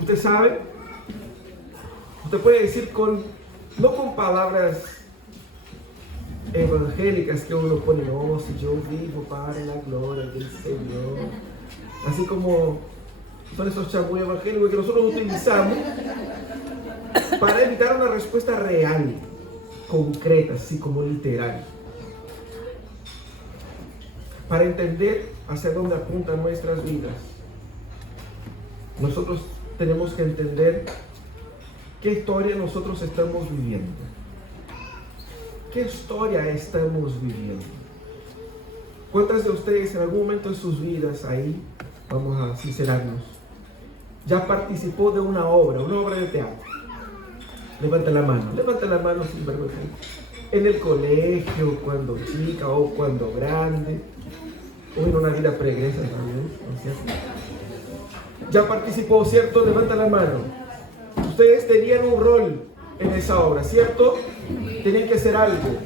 Usted sabe, usted puede decir no con palabras evangélicas que uno pone, oh, si yo vivo para la gloria del Señor. Así como son esos chamuy evangélicos que nosotros utilizamos para evitar una respuesta real, concreta, así como literal. Para entender hacia dónde apuntan nuestras vidas, nosotros tenemos que entender qué historia nosotros estamos viviendo. ¿Qué historia estamos viviendo? ¿Cuántas de ustedes en algún momento de sus vidas, ahí vamos a sincerarnos, ya participó de una obra de teatro? Levanta la mano sin vergüenza. En el colegio, cuando chica o cuando grande, o en una vida pregresa también, ¿no es cierto? Ya participó, ¿cierto? Levanta la mano. Ustedes tenían un rol en esa obra, ¿cierto? Tenían que hacer algo.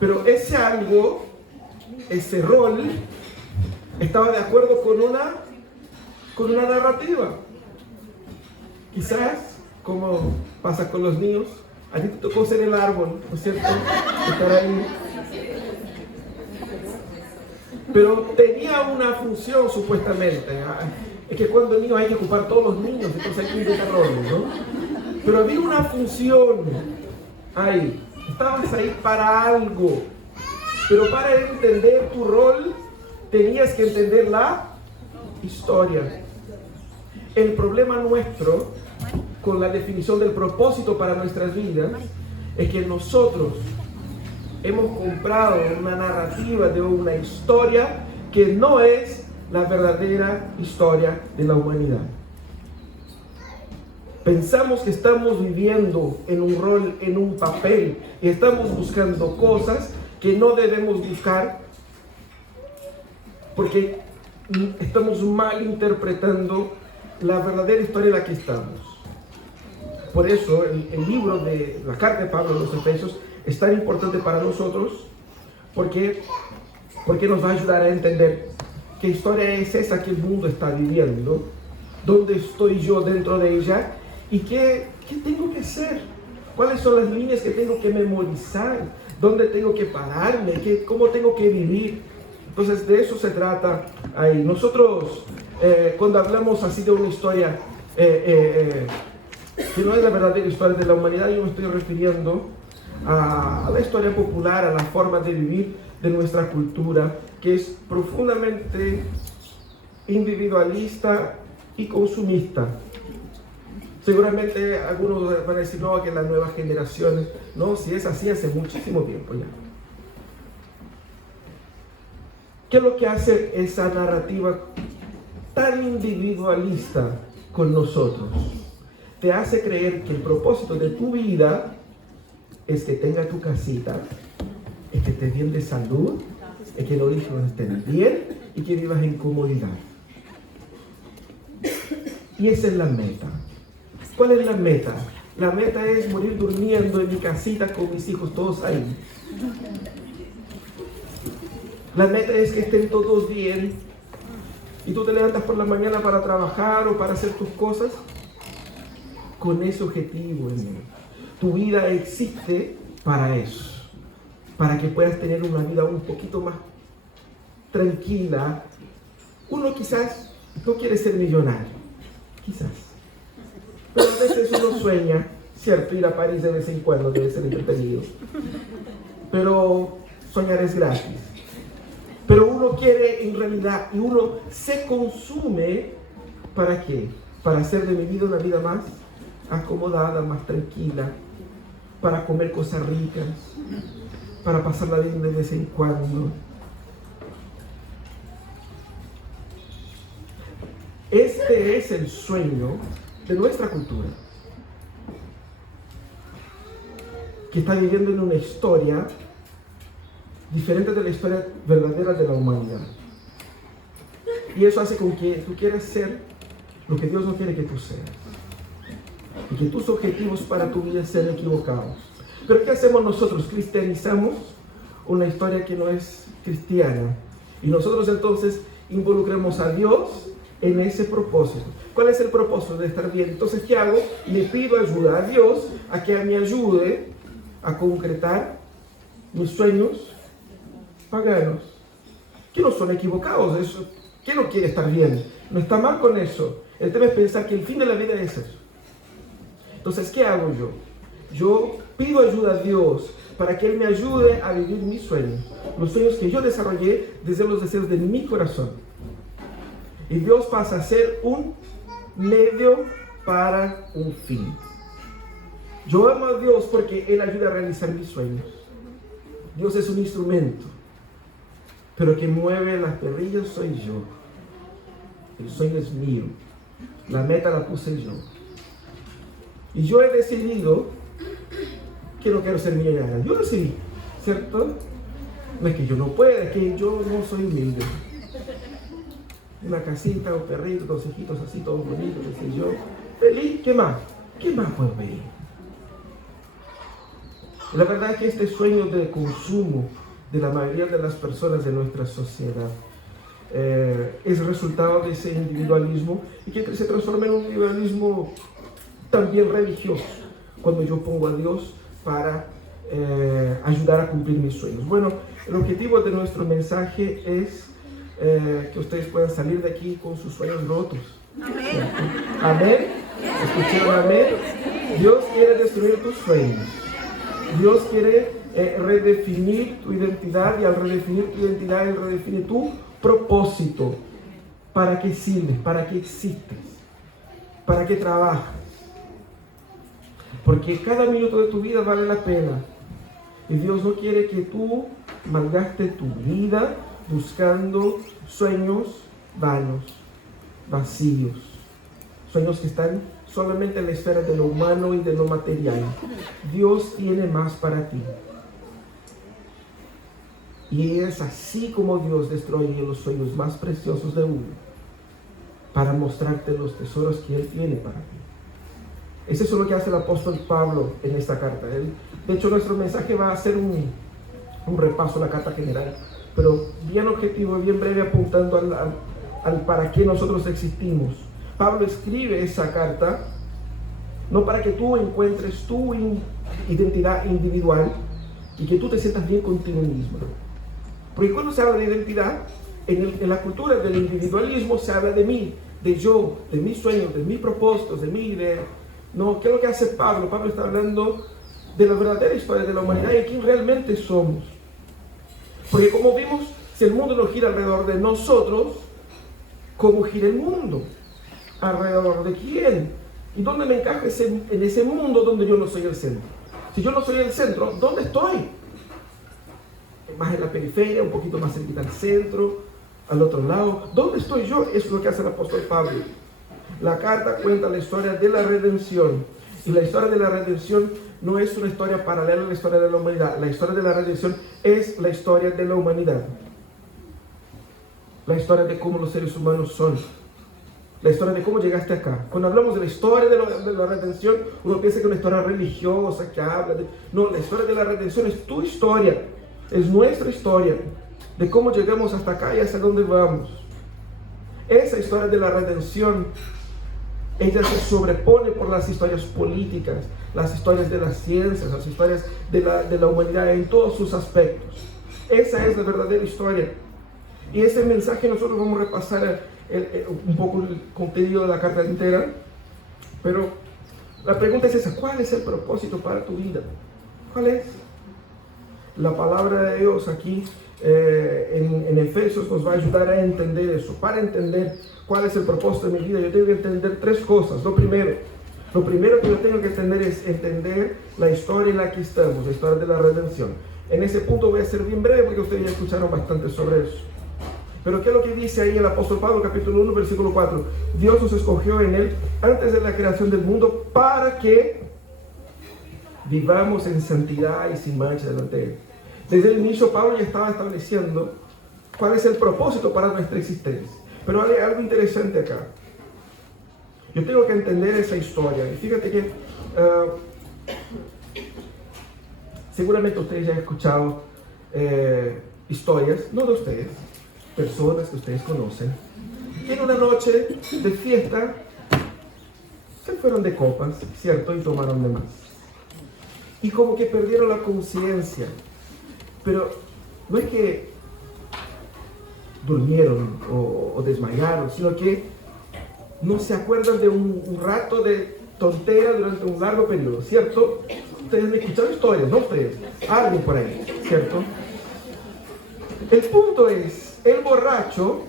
Pero ese algo, ese rol, estaba de acuerdo con una narrativa. Quizás, como pasa con los niños, a ti te tocó ser el árbol, ¿no es cierto? Estar ahí. Pero tenía una función supuestamente. Es que cuando niños hay que ocupar todos los niños, entonces hay que inventar roles, ¿no? Pero había una función ahí. Estabas ahí para algo. Pero para entender tu rol, tenías que entender la historia. El problema nuestro con la definición del propósito para nuestras vidas es que nosotros hemos comprado una narrativa de una historia que no es la verdadera historia de la humanidad. Pensamos que estamos viviendo en un rol, en un papel, y estamos buscando cosas que no debemos buscar porque estamos mal interpretando la verdadera historia en la que estamos. Por eso el libro de la carta de Pablo a los Efesios es tan importante para nosotros porque nos va a ayudar a entender qué historia es esa que el mundo está viviendo, dónde estoy yo dentro de ella y qué tengo que hacer, cuáles son las líneas que tengo que memorizar, dónde tengo que pararme, cómo tengo que vivir. Entonces de eso se trata ahí. Nosotros cuando hablamos así de una historia que no es la verdadera historia de la humanidad, yo me estoy refiriendo a la historia popular, a la forma de vivir de nuestra cultura, que es profundamente individualista y consumista. Seguramente algunos van a decir, no, que las nuevas generaciones, no, si es así hace muchísimo tiempo ya. ¿Qué es lo que hace esa narrativa tan individualista con nosotros? Te hace creer que el propósito de tu vida es que tenga tu casita, es que estés bien de salud, es que los hijos estén bien y que vivas en comodidad. Y esa es la meta. ¿Cuál es la meta? La meta es morir durmiendo en mi casita con mis hijos todos ahí. La meta es que estén todos bien y tú te levantas por la mañana para trabajar o para hacer tus cosas con ese objetivo, hermano. Tu vida existe para eso, para que puedas tener una vida un poquito más tranquila. Uno quizás no quiere ser millonario, quizás, pero a veces uno sueña, cierto, ir a París de vez en cuando debe ser entretenido, pero soñar es gratis. Pero uno quiere en realidad, y uno se consume, ¿para qué? Para hacer de mi vida una vida más acomodada, más tranquila, para comer cosas ricas, para pasarla bien de vez en cuando. Este es el sueño de nuestra cultura, que está viviendo en una historia diferente de la historia verdadera de la humanidad. Y eso hace con que tú quieras ser lo que Dios no quiere que tú seas. Y que tus objetivos para tu vida sean equivocados. Pero ¿qué hacemos nosotros? Cristianizamos una historia que no es cristiana. Y nosotros entonces involucramos a Dios en ese propósito. ¿Cuál es el propósito de estar bien? Entonces, ¿qué hago? Le pido ayuda a Dios a que me ayude a concretar mis sueños paganos, que no son equivocados. Eso, ¿quién no quiere estar bien? No está mal con eso. El tema es pensar que el fin de la vida es eso. Entonces, ¿qué hago yo? Yo pido ayuda a Dios para que Él me ayude a vivir mis sueños, los sueños que yo desarrollé desde los deseos de mi corazón. Y Dios pasa a ser un medio para un fin. Yo amo a Dios porque Él ayuda a realizar mis sueños. Dios es un instrumento, pero quien mueve las perrillas soy yo. El sueño es mío, la meta la puse yo. Y yo he decidido que no quiero ser millonario. Yo decidí, ¿cierto? No es que yo no pueda, es que yo no soy humilde. Una casita, un perrito, dos hijitos así, todos bonitos, qué sé yo. Feliz, ¿qué más? ¿Qué más puedo pedir? La verdad es que este sueño de consumo de la mayoría de las personas de nuestra sociedad es resultado de ese individualismo y que se transforma en un individualismo también religioso, cuando yo pongo a Dios para ayudar a cumplir mis sueños. Bueno, el objetivo de nuestro mensaje es que ustedes puedan salir de aquí con sus sueños rotos. Amén. Amén. ¿Escucharon amén? Dios quiere destruir tus sueños. Dios quiere redefinir tu identidad, y al redefinir tu identidad, Él redefine tu propósito. ¿Para qué sirves? ¿Para qué existes? ¿Para qué trabajas? Porque cada minuto de tu vida vale la pena. Y Dios no quiere que tú malgastes tu vida buscando sueños vanos, vacíos. Sueños que están solamente en la esfera de lo humano y de lo material. Dios tiene más para ti. Y es así como Dios destruye los sueños más preciosos de uno, para mostrarte los tesoros que Él tiene para ti. Eso es lo que hace el apóstol Pablo en esta carta. De hecho, nuestro mensaje va a ser un repaso a la carta general, pero bien objetivo, bien breve, apuntando al para qué nosotros existimos. Pablo escribe esa carta no para que tú encuentres tu identidad individual y que tú te sientas bien contigo mismo. Porque cuando se habla de identidad, en la cultura del individualismo se habla de mí, de yo, de mis sueños, de mis propósitos, de mi idea. No, ¿qué es lo que hace Pablo? Pablo está hablando de la verdadera historia de la humanidad y de quién realmente somos. Porque como vimos, si el mundo no gira alrededor de nosotros, ¿cómo gira el mundo? ¿Alrededor de quién? ¿Y dónde me encajo en ese mundo donde yo no soy el centro? Si yo no soy el centro, ¿dónde estoy? Más en la periferia, un poquito más cerquita al centro, al otro lado. ¿Dónde estoy yo? Eso es lo que hace el apóstol Pablo. La carta cuenta la historia de la redención. Y la historia de la redención no es una historia paralela a la historia de la humanidad. La historia de la redención es la historia de la humanidad. La historia de cómo los seres humanos son. La historia de cómo llegaste acá. Cuando hablamos de la historia de la redención, uno piensa que es una historia religiosa que habla de... No, la historia de la redención es tu historia. Es nuestra historia. De cómo llegamos hasta acá y hasta dónde vamos. Esa historia de la redención, ella se sobrepone por las historias políticas, las historias de las ciencias, las historias de la humanidad en todos sus aspectos. Esa es la verdadera historia. Y ese mensaje nosotros vamos a repasar un poco el contenido de la carta entera. Pero la pregunta es esa: ¿cuál es el propósito para tu vida? ¿Cuál es? La palabra de Dios aquí en Efesios nos va a ayudar a entender eso. Para entender cuál es el propósito de mi vida, yo tengo que entender tres cosas. Lo primero que yo tengo que entender es entender la historia en la que estamos, la historia de la redención. En ese punto voy a ser bien breve porque ustedes ya escucharon bastante sobre eso. Pero ¿qué es lo que dice ahí el apóstol Pablo, capítulo 1, versículo 4? Dios nos escogió en Él antes de la creación del mundo para que vivamos en santidad y sin mancha delante de Él. Desde el inicio Pablo ya estaba estableciendo cuál es el propósito para nuestra existencia. Pero hay algo interesante acá. Yo tengo que entender esa historia. Y fíjate que seguramente ustedes ya han escuchado historias, no de ustedes, personas que ustedes conocen, que en una noche de fiesta se fueron de copas, ¿cierto? Y tomaron de más. Y como que perdieron la conciencia. Pero no es que durmieron o desmayaron, sino que no se acuerdan de un rato de tontera durante un largo periodo, ¿cierto? Ustedes me escucharon historias, no ustedes, alguien por ahí, ¿cierto? El punto es, el borracho,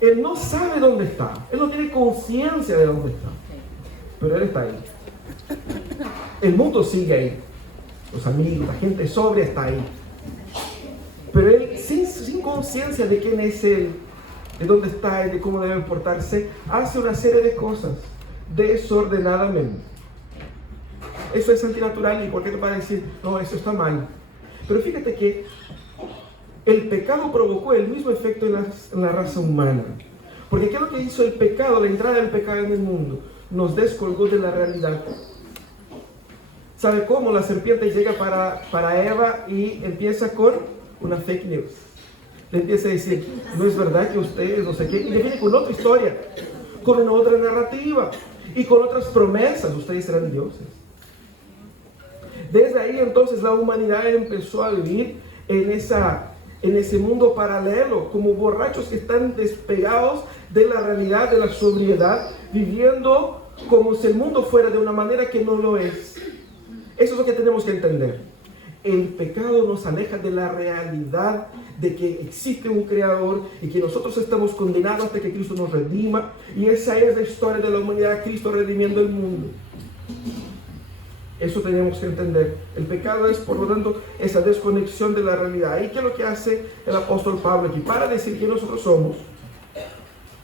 él no sabe dónde está, él no tiene conciencia de dónde está, pero él está ahí. El mundo sigue ahí, los amigos, la gente sobria está ahí, pero él sin conciencia de quién es él, de dónde está y de cómo debe portarse, hace una serie de cosas desordenadamente. Eso es antinatural y cualquiera va a decir, no, eso está mal. Pero fíjate que el pecado provocó el mismo efecto en la raza humana. Porque ¿qué es lo que hizo el pecado, la entrada del pecado en el mundo? Nos descolgó de la realidad. ¿Sabe cómo? La serpiente llega para Eva y empieza con una fake news. Le empieza a decir, no es verdad que ustedes, no sé qué, y le viene con otra historia, con una otra narrativa y con otras promesas, ustedes serán dioses. Desde ahí entonces la humanidad empezó a vivir en ese mundo paralelo, como borrachos que están despegados de la realidad, de la sobriedad, viviendo como si el mundo fuera de una manera que no lo es. Eso es lo que tenemos que entender. El pecado nos aleja de la realidad de que existe un creador y que nosotros estamos condenados hasta que Cristo nos redima, y esa es la historia de la humanidad, Cristo redimiendo el mundo. Eso tenemos que entender. El pecado es, por lo tanto, esa desconexión de la realidad. ¿Y qué es lo que hace el apóstol Pablo aquí? Para decir quién nosotros somos,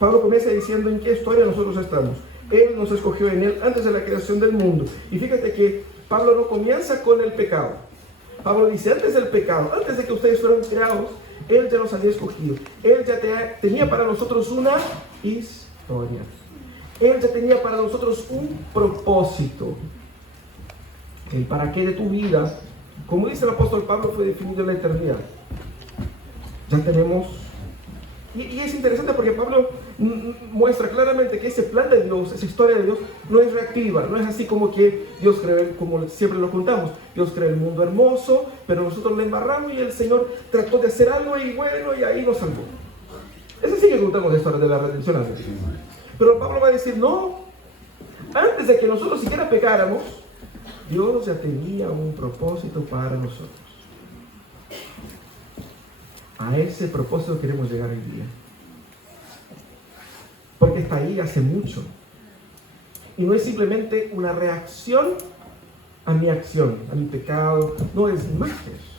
Pablo comienza diciendo en qué historia nosotros estamos. Él nos escogió en él antes de la creación del mundo. Y fíjate que Pablo no comienza con el pecado. Pablo dice, antes del pecado, antes de que ustedes fueran creados, Él ya nos había escogido. Él ya tenía para nosotros una historia. Él ya tenía para nosotros un propósito. El para qué de tu vida, como dice el apóstol Pablo, fue definido en la eternidad. Ya tenemos... Y es interesante porque Pablo muestra claramente que ese plan de Dios, esa historia de Dios, no es reactiva, no es así como que Dios creó, como siempre lo contamos, Dios creó el mundo hermoso, pero nosotros le embarramos y el Señor trató de hacer algo y bueno, y ahí nos salvó. Es así que contamos la historia de la redención a veces. Pero Pablo va a decir, no, antes de que nosotros siquiera pecáramos, Dios ya tenía un propósito para nosotros. A ese propósito queremos llegar hoy día. Porque está ahí hace mucho. Y no es simplemente una reacción a mi acción, a mi pecado. No es más que eso.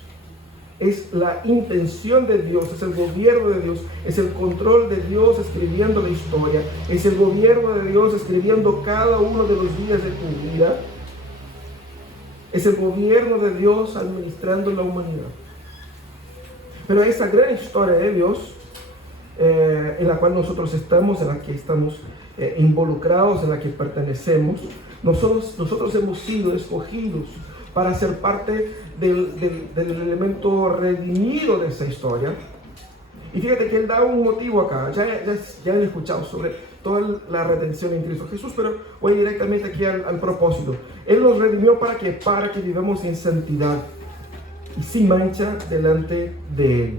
Es la intención de Dios, es el gobierno de Dios, es el control de Dios escribiendo la historia, es el gobierno de Dios escribiendo cada uno de los días de tu vida. Es el gobierno de Dios administrando la humanidad. Pero esa gran historia de Dios, en la cual nosotros estamos, en la que estamos involucrados, en la que pertenecemos, nosotros hemos sido escogidos para ser parte del elemento redimido de esa historia. Y fíjate que él da un motivo acá. Ya he escuchado sobre toda la redención en Cristo Jesús, pero voy directamente aquí al propósito. Él nos redimió para que vivamos en santidad y sin mancha delante de Él.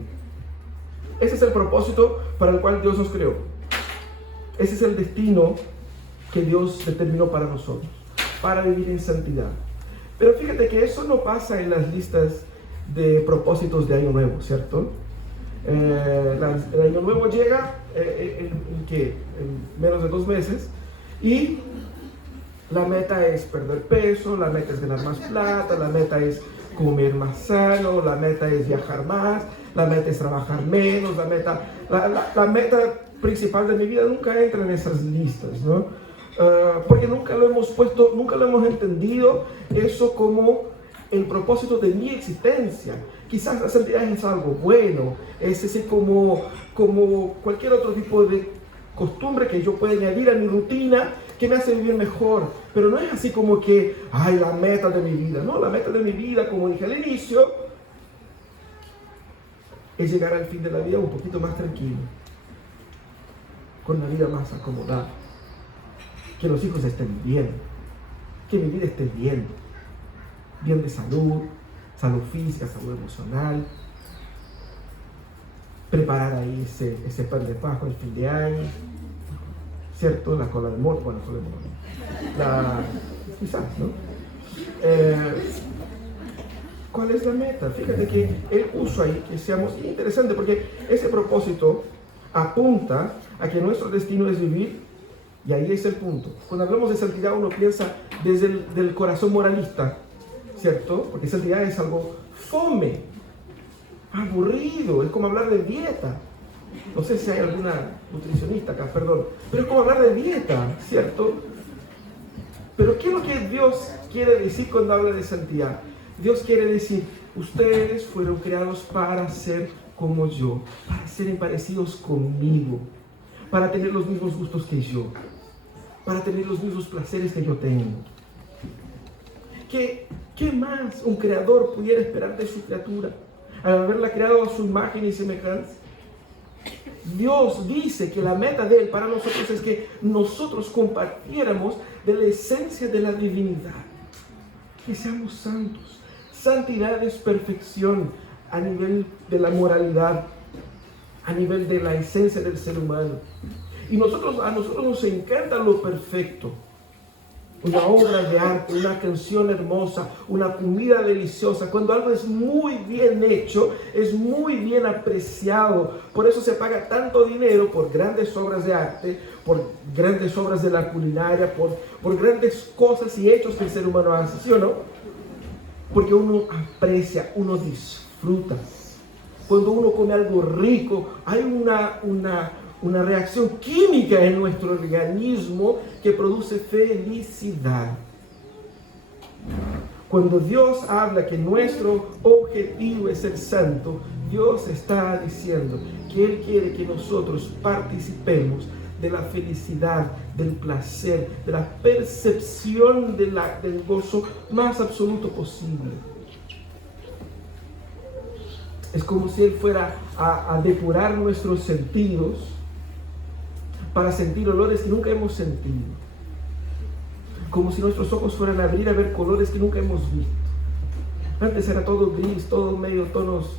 Ese es el propósito para el cual Dios nos creó. Ese es el destino que Dios determinó para nosotros, para vivir en santidad. Pero fíjate que eso no pasa en las listas de propósitos de Año Nuevo, ¿cierto? El Año Nuevo llega en menos de 2 meses y la meta es perder peso, la meta es ganar más plata, la meta es comer más sano, la meta es viajar más, la meta es trabajar menos, la meta principal de mi vida nunca entra en esas listas, ¿no? Porque nunca lo hemos puesto, nunca lo hemos entendido eso como el propósito de mi existencia. Quizás la santidad es algo bueno, es ese como cualquier otro tipo de costumbre que yo pueda añadir a mi rutina que me hace vivir mejor, pero no es así como que, ay, la meta de mi vida. No, la meta de mi vida, como dije al inicio, es llegar al fin de la vida un poquito más tranquilo, con una vida más acomodada. Que los hijos estén bien, que mi vida esté bien, bien de salud, salud física, salud emocional. Preparar ahí ese pan de Pascua el fin de año, ¿cierto? La cola de moto, bueno, cola de moto, quizás, ¿no? ¿Cuál es la meta? Fíjate que él puso ahí que seamos interesante, porque ese propósito apunta a que nuestro destino es vivir, y ahí es el punto. Cuando hablamos de santidad uno piensa desde el corazón moralista, ¿cierto? Porque santidad es algo fome, aburrido, es como hablar de dieta. No sé si hay alguna nutricionista acá, perdón, pero es como hablar de dieta, ¿cierto? Pero ¿qué es lo que Dios quiere decir cuando habla de santidad? Dios quiere decir, ustedes fueron creados para ser como yo, para ser parecidos conmigo, para tener los mismos gustos que yo, para tener los mismos placeres que yo tengo. ¿Qué más un creador pudiera esperar de su criatura al haberla creado a su imagen y semejanza? Dios dice que la meta de Él para nosotros es que nosotros compartiéramos de la esencia de la divinidad, que seamos santos. Santidad es perfección a nivel de la moralidad, a nivel de la esencia del ser humano. Y a nosotros nos encanta lo perfecto. Una obra de arte, una canción hermosa, una comida deliciosa. Cuando algo es muy bien hecho, es muy bien apreciado. Por eso se paga tanto dinero por grandes obras de arte, por grandes obras de la culinaria, por grandes cosas y hechos que el ser humano hace, ¿sí o no? Porque uno aprecia, uno disfruta. Cuando uno come algo rico, hay una reacción química en nuestro organismo que produce felicidad. Cuando Dios habla que nuestro objetivo es ser santo, Dios está diciendo que Él quiere que nosotros participemos de la felicidad, del placer, de la percepción del gozo más absoluto posible. Es como si Él fuera a depurar nuestros sentidos para sentir olores que nunca hemos sentido. Como si nuestros ojos fueran a abrir a ver colores que nunca hemos visto. Antes era todo gris, todo medio tonos,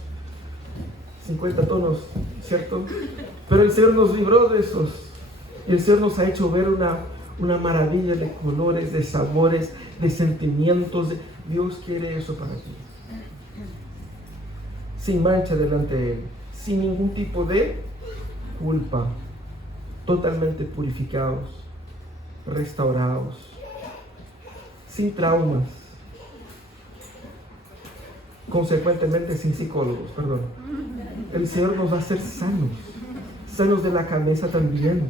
50 tonos, ¿cierto? Pero el Señor nos libró de esos. El Señor nos ha hecho ver una maravilla de colores, de sabores, de sentimientos. Dios quiere eso para ti. Sin mancha delante de Él, sin ningún tipo de culpa, totalmente purificados, restaurados, sin traumas, consecuentemente sin psicólogos, perdón. El Señor nos va a hacer sanos de la cabeza también.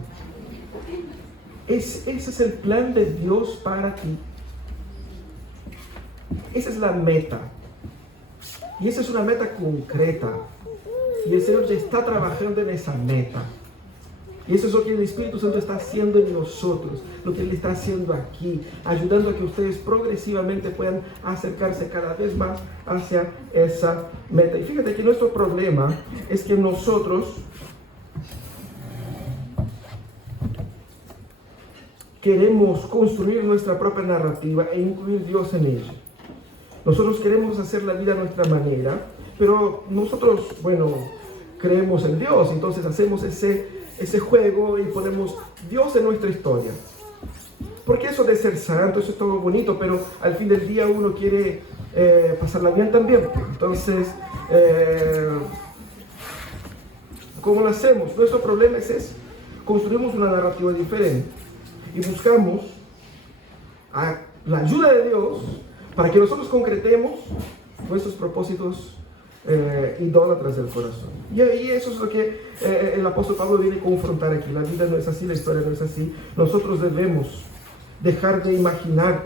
Ese es el plan de Dios para ti. Esa es la meta. Y esa es una meta concreta. Y el Señor ya está trabajando en esa meta. Y eso es lo que el Espíritu Santo está haciendo en nosotros, lo que Él está haciendo aquí, ayudando a que ustedes progresivamente puedan acercarse cada vez más hacia esa meta. Y fíjate que nuestro problema es que nosotros queremos construir nuestra propia narrativa e incluir a Dios en ella. Nosotros queremos hacer la vida a nuestra manera, pero nosotros, creemos en Dios, entonces hacemos ese juego y ponemos Dios en nuestra historia. Porque eso de ser santo, eso es todo bonito, pero al fin del día uno quiere pasarla bien también. Entonces, ¿cómo lo hacemos? Nuestro problema es ese. Construimos una narrativa diferente y buscamos la ayuda de Dios para que nosotros concretemos nuestros propósitos idólatras del corazón. Y eso es lo que el apóstol Pablo viene a confrontar aquí. La vida no es así, la historia no es así. Nosotros debemos dejar de imaginar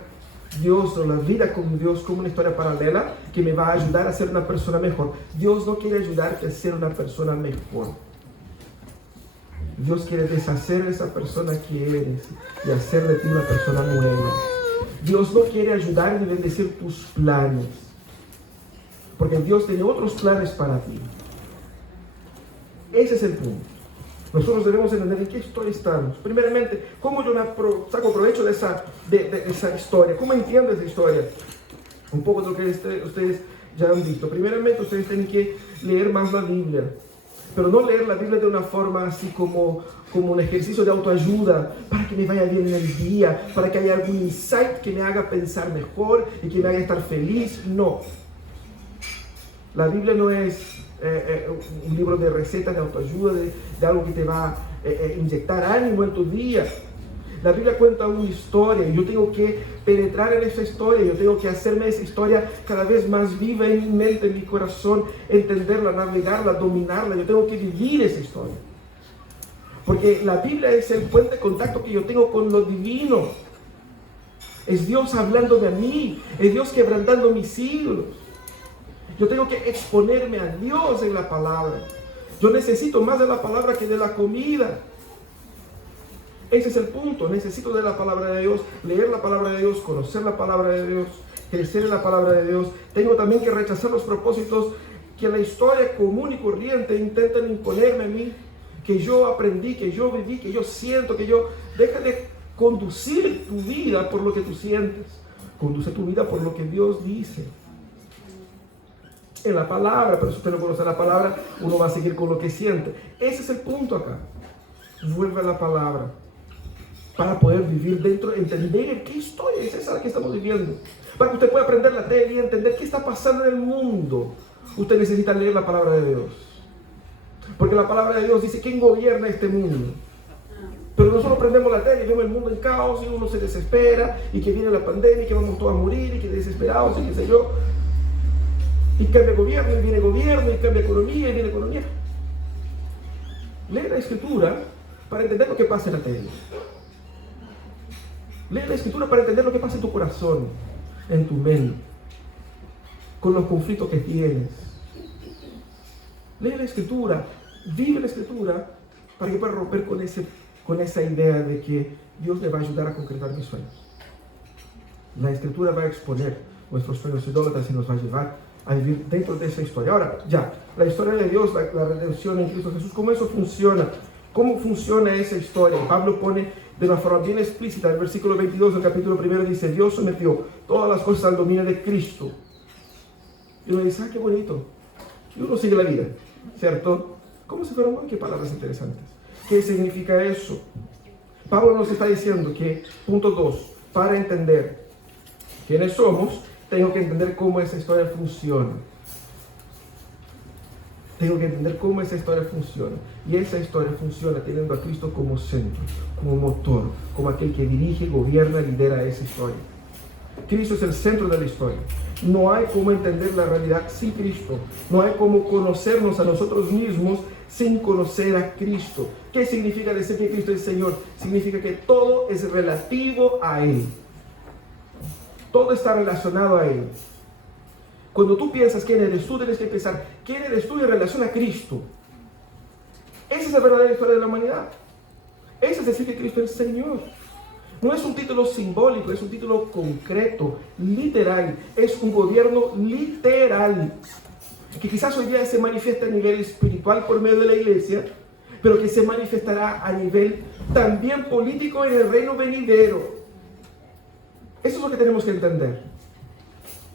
Dios o la vida con Dios como una historia paralela que me va a ayudar a ser una persona mejor. Dios no quiere ayudarte a ser una persona mejor. Dios quiere deshacer a esa persona que eres y hacer de ti una persona nueva. Dios no quiere ayudar ni bendecir tus planes, porque Dios tiene otros planes para ti. Ese es el punto. Nosotros debemos entender en qué historia estamos. Primeramente, cómo yo saco provecho de esa historia. ¿Cómo entiendo esa historia? Un poco de lo que ustedes ya han visto. Primeramente, ustedes tienen que leer más la Biblia. Pero no leer la Biblia de una forma así como un ejercicio de autoayuda, para que me vaya bien en el día, para que haya algún insight que me haga pensar mejor y que me haga estar feliz. No. La Biblia no es un libro de recetas de autoayuda, de algo que te va a inyectar ánimo en tu día. La Biblia cuenta una historia y yo tengo que penetrar en esa historia, yo tengo que hacerme esa historia cada vez más viva en mi mente, en mi corazón, entenderla, navegarla, dominarla. Yo tengo que vivir esa historia. Porque la Biblia es el puente de contacto que yo tengo con lo divino. Es Dios hablándome a mí, es Dios quebrantando mis ídolos. Yo tengo que exponerme a Dios en la palabra. Yo necesito más de la palabra que de la comida. Ese es el punto. Necesito de la palabra de Dios, leer la palabra de Dios, conocer la palabra de Dios, crecer en la palabra de Dios. Tengo también que rechazar los propósitos que la historia común y corriente intentan imponerme a mí, que yo aprendí, que yo viví, que yo siento, que yo... Deja de conducir tu vida por lo que tú sientes. Conduce tu vida por lo que Dios dice. En la palabra, pero si usted no conoce la palabra, uno va a seguir con lo que siente. Ese es el punto acá. Vuelve a la palabra para poder vivir dentro, entender qué historia es esa que estamos viviendo. Para que usted pueda aprender la tele y entender qué está pasando en el mundo. Usted necesita leer la palabra de Dios. Porque la palabra de Dios dice quién gobierna este mundo. Pero nosotros prendemos la tele y vemos el mundo en caos y uno se desespera y que viene la pandemia y que vamos todos a morir y que desesperados y qué sé yo. Y cambia gobierno y viene gobierno y cambia economía y viene economía. Lee la Escritura para entender lo que pasa en la tele. Lee la Escritura para entender lo que pasa en tu corazón, en tu mente, con los conflictos que tienes. Lee la Escritura, vive la Escritura para que puedas romper con esa idea de que Dios me va a ayudar a concretar mis sueños. La Escritura va a exponer nuestros sueños idólatras y nos va a llevar a vivir dentro de esa historia. Ahora, ya, la historia de Dios, la redención en Cristo Jesús, ¿cómo eso funciona? ¿Cómo funciona esa historia? Pablo pone de una forma bien explícita, el versículo 22 del capítulo 1 dice, Dios sometió todas las cosas al dominio de Cristo. Y uno dice, qué bonito. Y uno sigue la vida, ¿cierto? ¿Cómo se fueron? Qué palabras interesantes. ¿Qué significa eso? Pablo nos está diciendo que, punto 2, para entender quiénes somos, tengo que entender cómo esa historia funciona. Tengo que entender cómo esa historia funciona. Y esa historia funciona teniendo a Cristo como centro, como motor, como aquel que dirige, gobierna, lidera esa historia. Cristo es el centro de la historia. No hay cómo entender la realidad sin Cristo. No hay cómo conocernos a nosotros mismos sin conocer a Cristo. ¿Qué significa decir que Cristo es Señor? Significa que todo es relativo a Él. Todo está relacionado a Él. Cuando tú piensas quién eres tú, tienes que pensar quién eres tú en relación a Cristo. Esa es la verdadera historia de la humanidad. Esa es decir que Cristo es Señor. No es un título simbólico, es un título concreto, literal. Es un gobierno literal. Que quizás hoy día se manifiesta a nivel espiritual por medio de la iglesia, pero que se manifestará a nivel también político en el reino venidero. Eso es lo que tenemos que entender.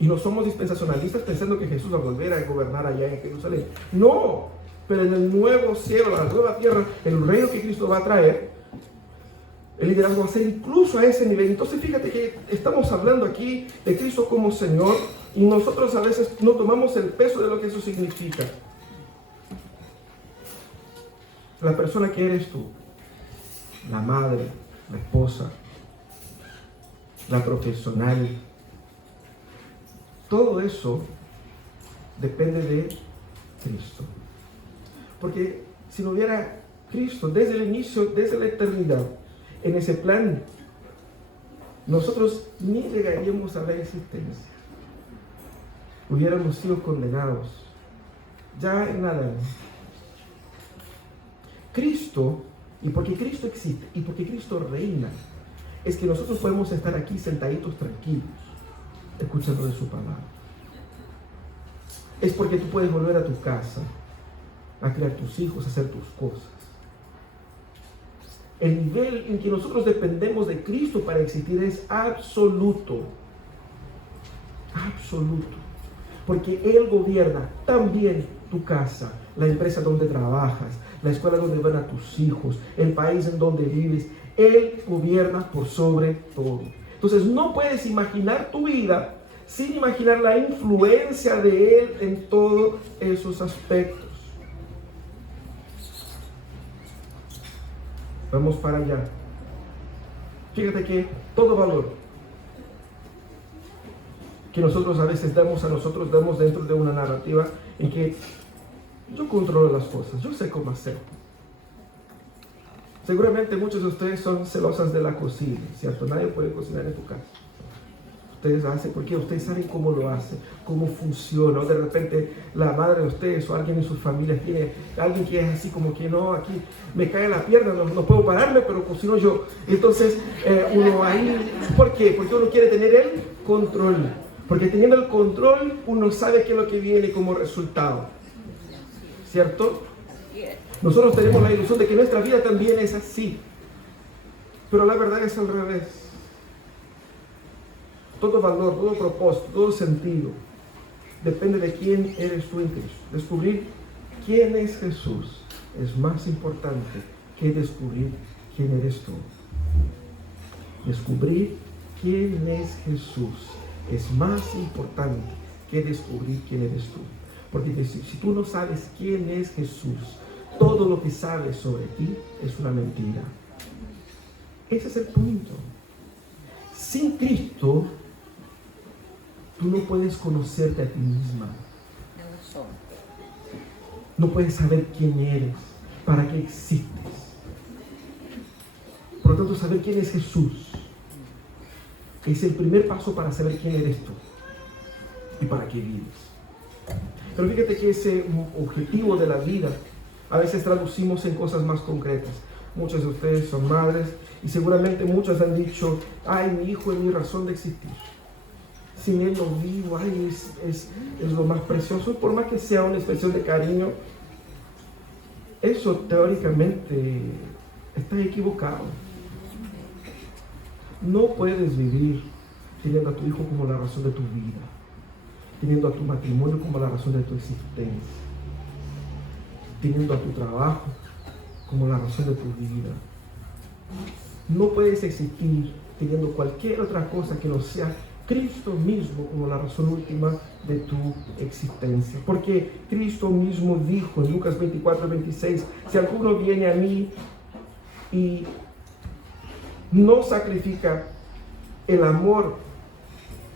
Y no somos dispensacionalistas pensando que Jesús va a volver a gobernar allá en Jerusalén. No, pero en el nuevo cielo, la nueva tierra, el reino que Cristo va a traer, el liderazgo va a ser incluso a ese nivel. Entonces fíjate que estamos hablando aquí de Cristo como Señor y nosotros a veces no tomamos el peso de lo que eso significa. La persona que eres tú, la madre, la esposa, la profesional, todo eso depende de Cristo. Porque si no hubiera Cristo desde el inicio, desde la eternidad, en ese plan, nosotros ni llegaríamos a la existencia. Hubiéramos sido condenados. Ya en nada. Cristo, y porque Cristo existe, y porque Cristo reina, es que nosotros podemos estar aquí sentaditos tranquilos, escuchando de su palabra. Es porque tú puedes volver a tu casa, a criar tus hijos, a hacer tus cosas. El nivel en que nosotros dependemos de Cristo para existir es absoluto. Absoluto. Porque Él gobierna también tu casa, la empresa donde trabajas, la escuela donde van a tus hijos, el país en donde vives. Él gobierna por sobre todo. Entonces no puedes imaginar tu vida sin imaginar la influencia de Él en todos esos aspectos. Vamos para allá. Fíjate que todo valor que nosotros a veces damos dentro de una narrativa en que yo controlo las cosas, yo sé cómo hacer. Seguramente muchos de ustedes son celosas de la cocina, ¿cierto? Nadie puede cocinar en tu casa. Ustedes hacen porque ustedes saben cómo lo hacen, cómo funciona. O de repente la madre de ustedes o alguien en sus familias tiene alguien que es así como que no, aquí me cae la pierna, no puedo pararme, pero cocino yo. Entonces uno ahí, ¿por qué? Porque uno quiere tener el control. Porque teniendo el control uno sabe qué es lo que viene como resultado. ¿Cierto? Nosotros tenemos la ilusión de que nuestra vida también es así. Pero la verdad es al revés. Todo valor, todo propósito, todo sentido depende de quién eres tú en Cristo. Descubrir quién es Jesús es más importante que descubrir quién eres tú. Descubrir quién es Jesús es más importante que descubrir quién eres tú. Porque si tú no sabes quién es Jesús, todo lo que sabes sobre ti es una mentira. Ese es el punto. Sin Cristo, tú no puedes conocerte a ti misma. No puedes saber quién eres, para qué existes. Por lo tanto, saber quién es Jesús es el primer paso para saber quién eres tú y para qué vives. Pero fíjate que ese objetivo de la vida a veces traducimos en cosas más concretas. Muchas de ustedes son madres y seguramente muchas han dicho: ay, mi hijo es mi razón de existir. Sin él no vivo, ay, es lo más precioso. Por más que sea una expresión de cariño, eso teóricamente está equivocado. No puedes vivir teniendo a tu hijo como la razón de tu vida, teniendo a tu matrimonio como la razón de tu existencia, teniendo a tu trabajo como la razón de tu vida. No puedes existir teniendo cualquier otra cosa que no sea Cristo mismo como la razón última de tu existencia. Porque Cristo mismo dijo en Lucas 24:26, si alguno viene a mí y no sacrifica el amor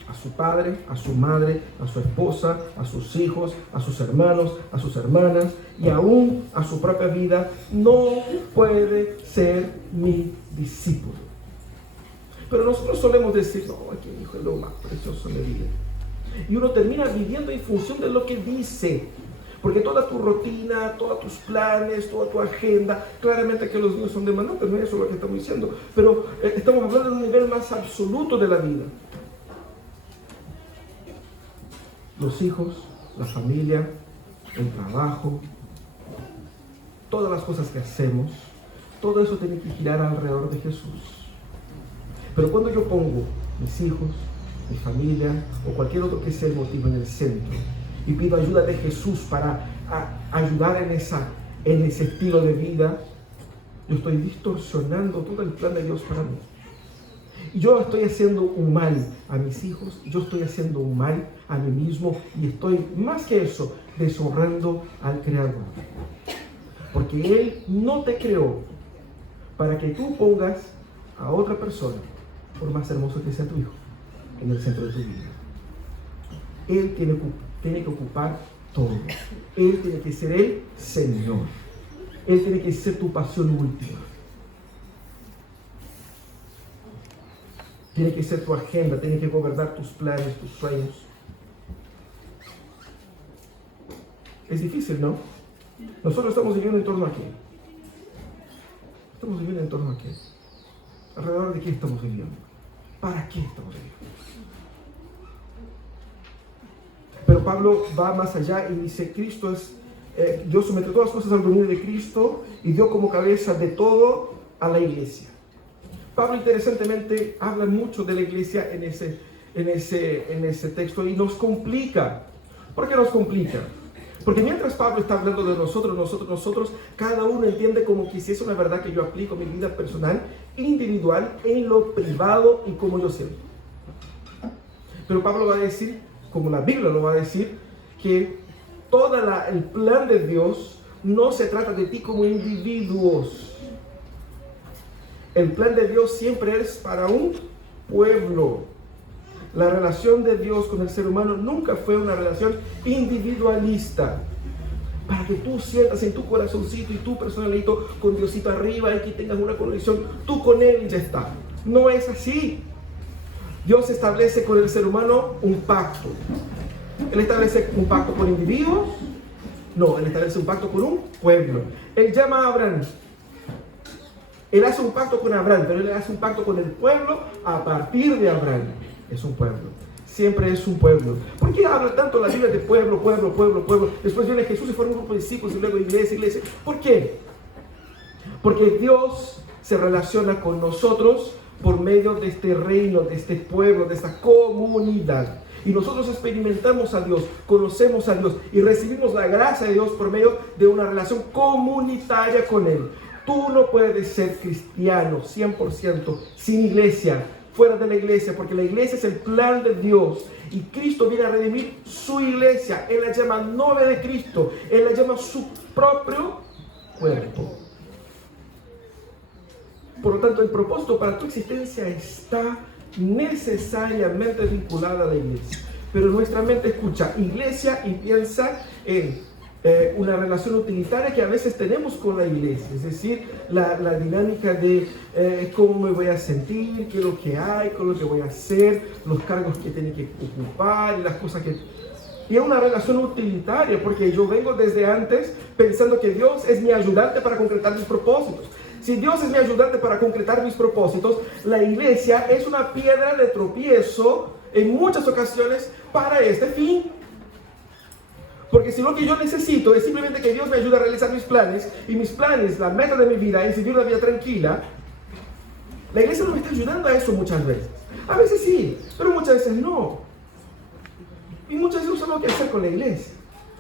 a su padre, a su madre, a su esposa, a sus hijos, a sus hermanos, a sus hermanas y aún a su propia vida, no puede ser mi discípulo. Pero nosotros solemos decir: no, aquí mi hijo es lo más precioso de mi vida. Y uno termina viviendo en función de lo que dice. Porque toda tu rutina, todos tus planes, toda tu agenda, claramente que los niños son demandantes, no es eso lo que estamos diciendo, pero estamos hablando de un nivel más absoluto de la vida. Los hijos, la familia, el trabajo, todas las cosas que hacemos, todo eso tiene que girar alrededor de Jesús. Pero cuando yo pongo mis hijos, mi familia o cualquier otro que sea el motivo en el centro y pido ayuda de Jesús para ayudar en ese estilo de vida, yo estoy distorsionando todo el plan de Dios para mí. Y yo estoy haciendo un mal a mis hijos, yo estoy haciendo un mal a mí mismo y estoy, más que eso, deshonrando al Creador. Porque Él no te creó para que tú pongas a otra persona, por más hermoso que sea tu hijo, en el centro de tu vida. Él tiene que ocupar todo. Él tiene que ser el Señor. Él tiene que ser tu pasión última. Tiene que ser tu agenda, tiene que gobernar tus planes, tus sueños. Es difícil, ¿no? Nosotros estamos viviendo en torno a qué. Estamos viviendo en torno a qué. ¿Alrededor de qué estamos viviendo? ¿Para qué estamos viviendo? Pero Pablo va más allá y dice: Cristo es, Dios sometió todas las cosas al dominio de Cristo y dio como cabeza de todo a la iglesia. Pablo interesantemente habla mucho de la iglesia en ese texto y nos complica. ¿Por qué nos complica? Porque mientras Pablo está hablando de nosotros, cada uno entiende como que si es una verdad que yo aplico en mi vida personal, individual, en lo privado y como yo siento. Pero Pablo va a decir, como la Biblia lo va a decir, que todo el plan de Dios no se trata de ti como individuos. El plan de Dios siempre es para un pueblo. La relación de Dios con el ser humano nunca fue una relación individualista. Para que tú sientas en tu corazoncito y tu personalito con Diosito arriba y que tengas una conexión, tú con Él y ya está. No es así. Dios establece con el ser humano un pacto. Él establece un pacto con individuos. No, Él establece un pacto con un pueblo. Él llama a Abraham. Él hace un pacto con Abraham, pero Él hace un pacto con el pueblo a partir de Abraham. Es un pueblo. Siempre es un pueblo. ¿Por qué habla tanto la Biblia de pueblo? Después viene Jesús y forma un grupo de discípulos y luego iglesia. ¿Por qué? Porque Dios se relaciona con nosotros por medio de este reino, de este pueblo, de esta comunidad. Y nosotros experimentamos a Dios, conocemos a Dios y recibimos la gracia de Dios por medio de una relación comunitaria con Él. Tú no puedes ser cristiano 100% sin iglesia, fuera de la iglesia, porque la iglesia es el plan de Dios. Y Cristo viene a redimir su iglesia. Él la llama novia de Cristo. Él la llama su propio cuerpo. Por lo tanto, el propósito para tu existencia está necesariamente vinculada a la iglesia. Pero nuestra mente escucha iglesia y piensa en una relación utilitaria que a veces tenemos con la iglesia. Es decir, la dinámica de cómo me voy a sentir, qué es lo que hay, qué es lo que voy a hacer, los cargos que tengo que ocupar y las cosas que... Y es una relación utilitaria porque yo vengo desde antes pensando que Dios es mi ayudante para concretar mis propósitos. Si Dios es mi ayudante para concretar mis propósitos, la iglesia es una piedra de tropiezo en muchas ocasiones para este fin. Porque si lo que yo necesito es simplemente que Dios me ayude a realizar mis planes, y mis planes, la meta de mi vida es vivir una vida tranquila, la iglesia no me está ayudando a eso muchas veces. A veces sí, pero muchas veces no. Y muchas veces no sabemos qué hacer con la iglesia.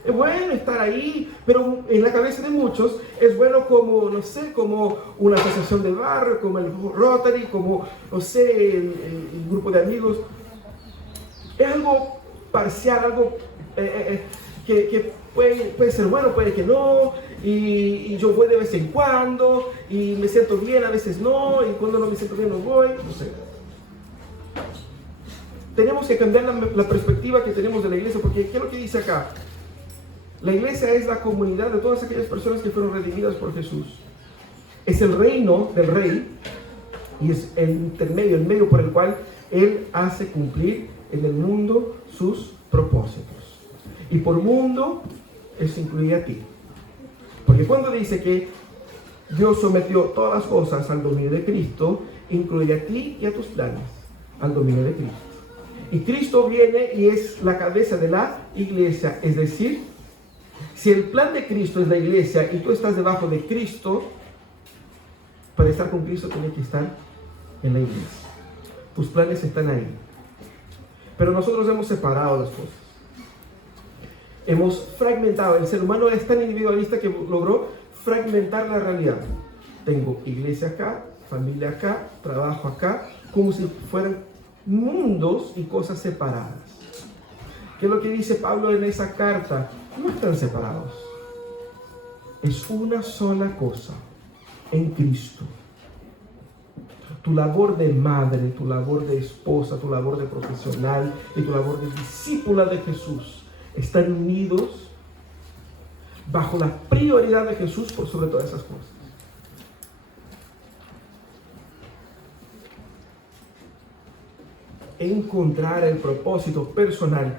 Es bueno estar ahí, pero en la cabeza de muchos es bueno como, no sé, como una asociación de barrio, como el Rotary, como, no sé, el grupo de amigos. Es algo parcial, algo que puede ser bueno, puede que no, y yo voy de vez en cuando, y me siento bien, a veces no, y cuando no me siento bien no voy, no sé. Tenemos que cambiar la perspectiva que tenemos de la iglesia, porque ¿qué es lo que dice acá? La iglesia es la comunidad de todas aquellas personas que fueron redimidas por Jesús. Es el reino del rey y es el intermedio, el medio por el cual Él hace cumplir en el mundo sus propósitos. Y por mundo, eso incluye a ti. Porque cuando dice que Dios sometió todas las cosas al dominio de Cristo, incluye a ti y a tus planes al dominio de Cristo. Y Cristo viene y es la cabeza de la iglesia, es decir, si el plan de Cristo es la iglesia y tú estás debajo de Cristo, para estar con Cristo tienes que estar en la iglesia. Tus planes están ahí. Pero nosotros hemos separado las cosas. Hemos fragmentado. El ser humano es tan individualista que logró fragmentar la realidad. Tengo iglesia acá, familia acá, trabajo acá, como si fueran mundos y cosas separadas. ¿Qué es lo que dice Pablo en esa carta? No están separados. Es una sola cosa en Cristo. Tu labor de madre, tu labor de esposa, tu labor de profesional y tu labor de discípula de Jesús están unidos bajo la prioridad de Jesús por sobre todas esas cosas. Encontrar el propósito personal,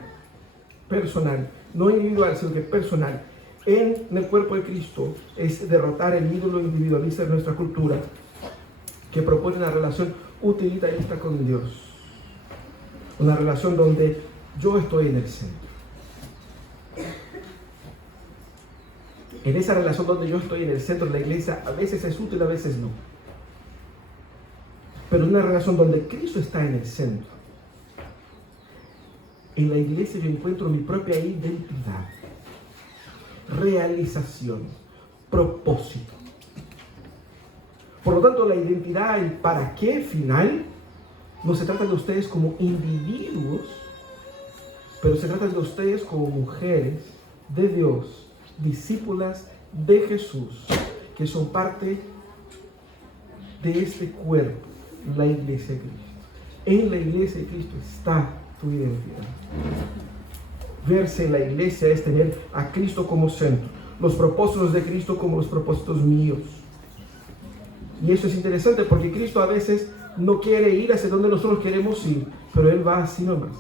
no individual, sino que personal, en el cuerpo de Cristo, es derrotar el ídolo individualista de nuestra cultura, que propone una relación utilitarista con Dios. Una relación donde yo estoy en el centro. En esa relación donde yo estoy en el centro, la iglesia a veces es útil, a veces no. pero una relación donde Cristo está en el centro. En la iglesia yo encuentro mi propia identidad, realización, propósito. Por lo tanto, la identidad, el para qué final, no se trata de ustedes como individuos, pero se trata de ustedes como mujeres de Dios, discípulas de Jesús, que son parte de este cuerpo, la iglesia de Cristo. En la iglesia de Cristo está tu identidad. Verse en la iglesia es tener a Cristo como centro, los propósitos de Cristo como los propósitos míos. Y eso es interesante porque Cristo a veces no quiere ir hacia donde nosotros queremos ir, pero Él va así nomás.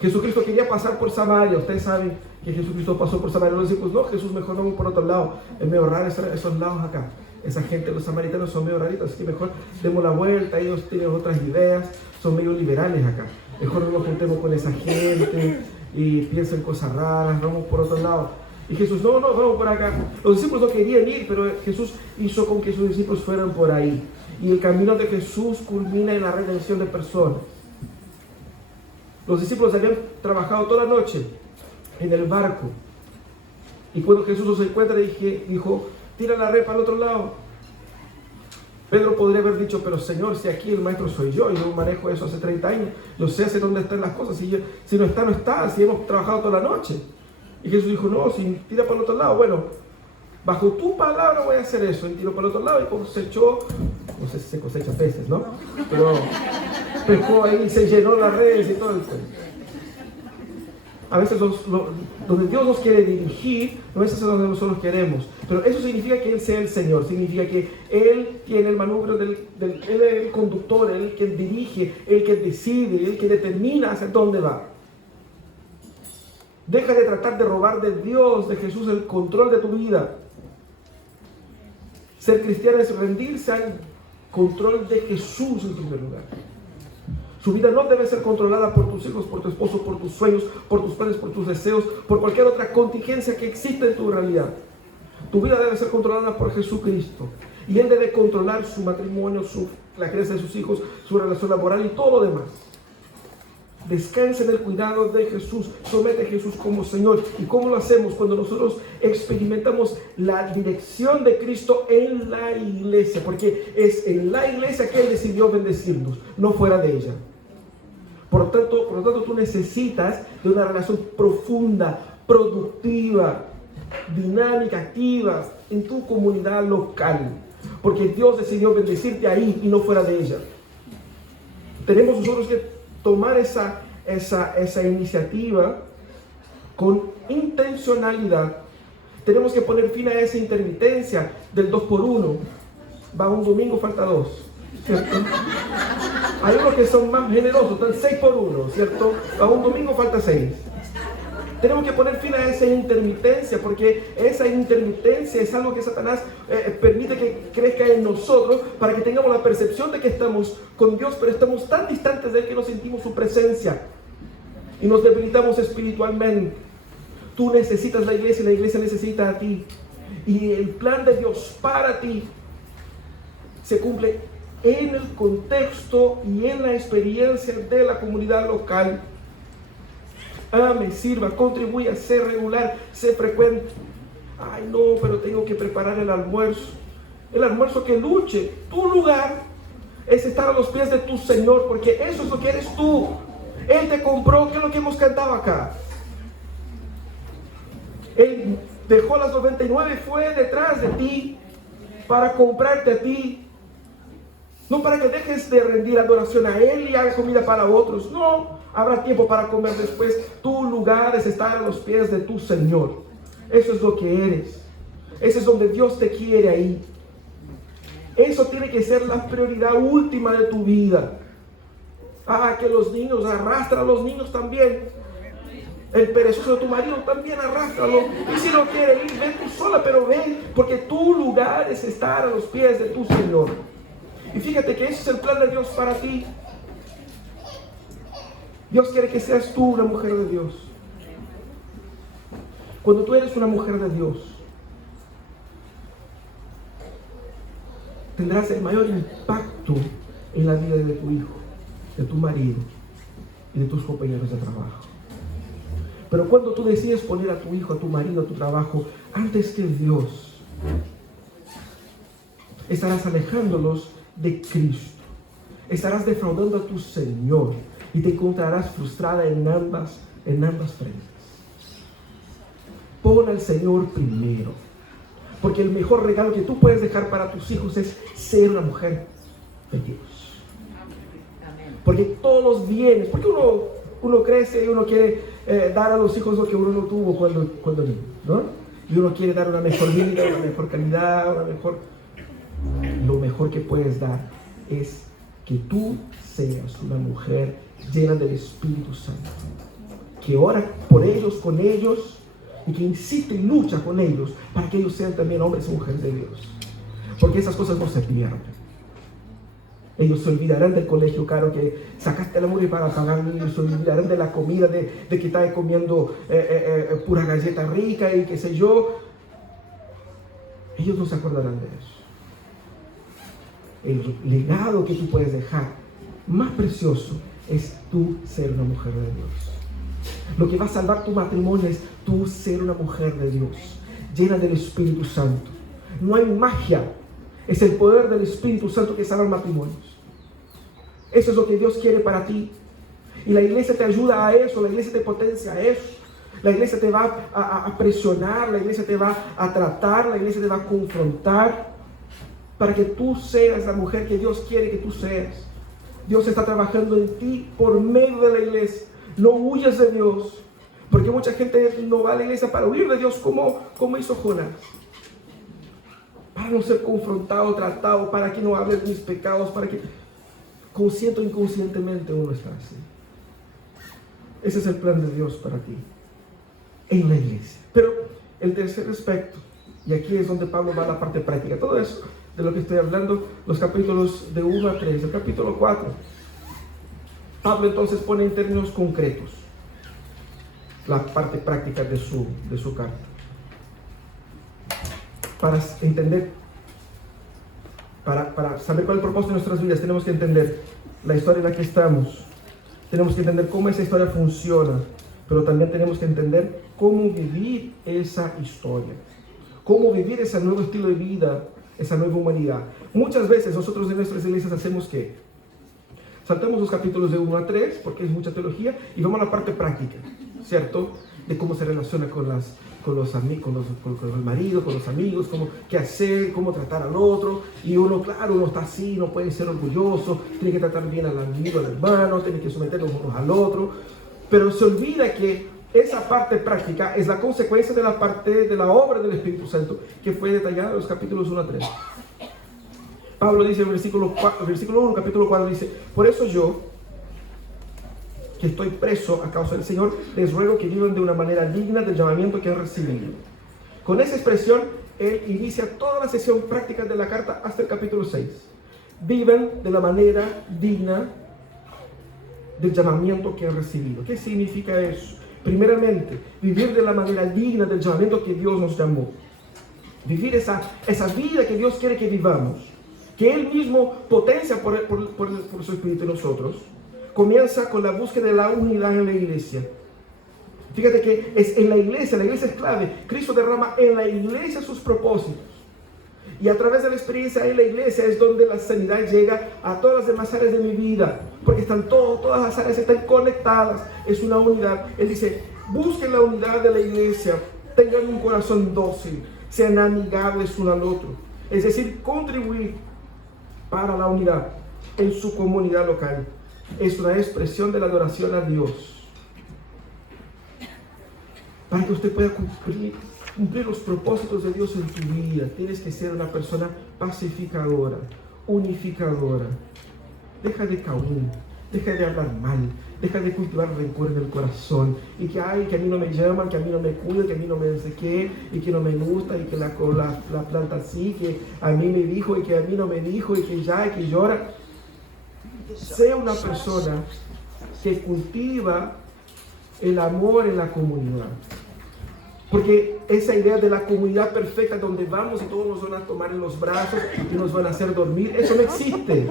Jesucristo quería pasar por Samaria. Ustedes saben que Jesucristo pasó por Samaria. Los discípulos, no, Jesús, mejor no por otro lado. Es medio raro esos lados acá. Esa gente, los samaritanos son medio raritos, así que mejor demos la vuelta. Ellos tienen otras ideas, son medio liberales acá. Mejor no nos juntemos con esa gente y piensen cosas raras, vamos por otro lado. Y Jesús, no, vamos por acá. Los discípulos no querían ir, pero Jesús hizo con que sus discípulos fueran por ahí. Y el camino de Jesús culmina en la redención de personas. Los discípulos habían trabajado toda la noche en el barco. Y cuando Jesús los encuentra, dijo, tira la red para el otro lado. Pedro podría haber dicho, pero Señor, si aquí el maestro soy yo manejo eso hace 30 años, yo sé hacia dónde están las cosas, si no está, no está, si hemos trabajado toda la noche. Y Jesús dijo, no, si tira para el otro lado, bueno, bajo tu palabra voy a hacer eso. Y tiró para el otro lado y cosechó, no sé si se cosecha peces, ¿no? Pero pescó ahí, se llenó las redes y todo el cuento. A veces donde Dios nos quiere dirigir, no es hacia donde nosotros queremos. Pero eso significa que Él sea el Señor, significa que Él tiene el manubrio Él es el conductor, Él que dirige, Él que decide, Él que determina hacia dónde va. Deja de tratar de robar de Dios, de Jesús, el control de tu vida. Ser cristiano es rendirse al control de Jesús en primer lugar. Su vida no debe ser controlada por tus hijos, por tu esposo, por tus sueños, por tus planes, por tus deseos, por cualquier otra contingencia que exista en tu realidad. Tu vida debe ser controlada por Jesucristo. Y Él debe controlar su matrimonio, la crianza de sus hijos, su relación laboral y todo lo demás. Descansa en el cuidado de Jesús, somete a Jesús como Señor. ¿Y cómo lo hacemos? Cuando nosotros experimentamos la dirección de Cristo en la iglesia, porque es en la iglesia que Él decidió bendecirnos, no fuera de ella. Por lo tanto, tú necesitas de una relación profunda, productiva, dinámica, activa en tu comunidad local, porque Dios decidió bendecirte ahí y no fuera de ella. Tenemos nosotros que tomar esa iniciativa con intencionalidad. Tenemos que poner fin a esa intermitencia del 2x1. Va un domingo, falta 2, ¿cierto? Hay unos que son más generosos, están 6x1, ¿cierto? Va un domingo, falta 6. Tenemos que poner fin a esa intermitencia, porque esa intermitencia es algo que Satanás permite que crezca en nosotros para que tengamos la percepción de que estamos con Dios, pero estamos tan distantes de Él que no sentimos su presencia y nos debilitamos espiritualmente. Tú necesitas la iglesia necesita a ti. Y el plan de Dios para ti se cumple en el contexto y en la experiencia de la comunidad local. Ame, sirva, contribuya, sé regular, sé frecuente. Ay, no, pero tengo que preparar el almuerzo. El almuerzo que luche. Tu lugar es estar a los pies de tu Señor, porque eso es lo que eres tú. Él te compró, que es lo que hemos cantado acá. Él dejó las 99, fue detrás de ti para comprarte a ti. No para que dejes de rendir adoración a Él y hagas comida para otros. No. Habrá tiempo para comer después. Tu lugar es estar a los pies de tu Señor. Eso es lo que eres. Eso es donde Dios te quiere ahí. Eso tiene que ser la prioridad última de tu vida. Que los niños, arrastra a los niños también. El perezoso de tu marido también arrástralo. Y si no quiere ir, ven tú sola, pero ven, porque tu lugar es estar a los pies de tu Señor. Y fíjate que ese es el plan de Dios para ti. Dios quiere que seas tú una mujer de Dios. Cuando tú eres una mujer de Dios, tendrás el mayor impacto en la vida de tu hijo, de tu marido y de tus compañeros de trabajo. Pero cuando tú decides poner a tu hijo, a tu marido, a tu trabajo antes que Dios, estarás alejándolos de Cristo. Estarás defraudando a tu Señor y te encontrarás frustrada en ambas frentes. Pon al Señor primero, porque el mejor regalo que tú puedes dejar para tus hijos es ser una mujer de Dios. Porque todos los bienes, porque uno crece y uno quiere dar a los hijos lo que uno no tuvo cuando niño, ¿no? Y uno quiere dar una mejor vida, una mejor calidad, lo mejor que puedes dar es que tú seas una mujer llena del Espíritu Santo, que ora por ellos, con ellos, y que insiste y lucha con ellos para que ellos sean también hombres y mujeres de Dios. Porque esas cosas no se pierden. Ellos se olvidarán del colegio caro que sacaste la mugre para pagar, ellos se olvidarán de la comida, de que estás comiendo pura galleta rica y qué sé yo. Ellos no se acordarán de eso. El legado que tú puedes dejar más precioso es tú ser una mujer de Dios. Lo que va a salvar tu matrimonio es tú ser una mujer de Dios, llena del Espíritu Santo. No hay magia, es el poder del Espíritu Santo que salva matrimonios. Eso es lo que Dios quiere para ti. Y la iglesia te ayuda a eso, la iglesia te potencia a eso. La iglesia te va a presionar, la iglesia te va a tratar, la iglesia te va a confrontar para que tú seas la mujer que Dios quiere que tú seas. Dios está trabajando en ti por medio de la iglesia. No huyas de Dios, porque mucha gente no va a la iglesia para huir de Dios como hizo Jonás. Para no ser confrontado, tratado, para que no hable de mis pecados, para que consciente o inconscientemente uno está así. Ese es el plan de Dios para ti en la iglesia. Pero el tercer aspecto, y aquí es donde Pablo va a la parte práctica, todo eso de lo que estoy hablando, los capítulos de 1 a 3, el capítulo 4, Pablo entonces pone en términos concretos la parte práctica de su carta. Para entender, para saber cuál es el propósito de nuestras vidas, tenemos que entender la historia en la que estamos. Tenemos que entender cómo esa historia funciona, pero también tenemos que entender cómo vivir esa historia, cómo vivir ese nuevo estilo de vida, esa nueva humanidad. Muchas veces nosotros en nuestras iglesias hacemos ¿qué? Saltamos los capítulos de 1 a 3, porque es mucha teología, y vamos a la parte práctica, ¿cierto? De cómo se relaciona con el marido, con los amigos, qué hacer, cómo tratar al otro. Y uno, claro, uno está así, no puede ser orgulloso, tiene que tratar bien al amigo, al hermano, tiene que someternos unos al otro. Pero se olvida que esa parte práctica es la consecuencia de la parte de la obra del Espíritu Santo, que fue detallada en los capítulos 1 a 3. Pablo dice en versículo 1, capítulo 4, dice: por eso yo, que estoy preso a causa del Señor, les ruego que vivan de una manera digna del llamamiento que han recibido. Con esa expresión, él inicia toda la sesión práctica de la carta hasta el capítulo 6. Vivan de la manera digna del llamamiento que han recibido. ¿Qué significa eso? Primeramente, vivir de la manera digna del llamamiento que Dios nos llamó. Vivir esa vida que Dios quiere que vivamos, que Él mismo potencia por su Espíritu en nosotros. Comienza con la búsqueda de la unidad en la iglesia. Fíjate que es en la iglesia es clave. Cristo derrama en la iglesia sus propósitos. Y a través de la experiencia en la iglesia es donde la sanidad llega a todas las demás áreas de mi vida. Porque todas las áreas están conectadas. Es una unidad. Él dice: busquen la unidad de la iglesia. Tengan un corazón dócil. Sean amigables uno al otro. Es decir, contribuir para la unidad en su comunidad local. Es una expresión de la adoración a Dios. Para que usted pueda cumplir los propósitos de Dios en tu vida, tienes que ser una persona pacificadora, unificadora. Deja de caúr, deja de hablar mal, deja de cultivar rencor en el corazón. Y que a mí no me llaman, que a mí no me cuidan, que a mí no me sé qué, y que no me gusta, y que la planta así, que a mí me dijo, y que a mí no me dijo, y que llora. Sea una persona que cultiva el amor en la comunidad. Porque esa idea de la comunidad perfecta donde vamos y todos nos van a tomar en los brazos y nos van a hacer dormir, eso no existe.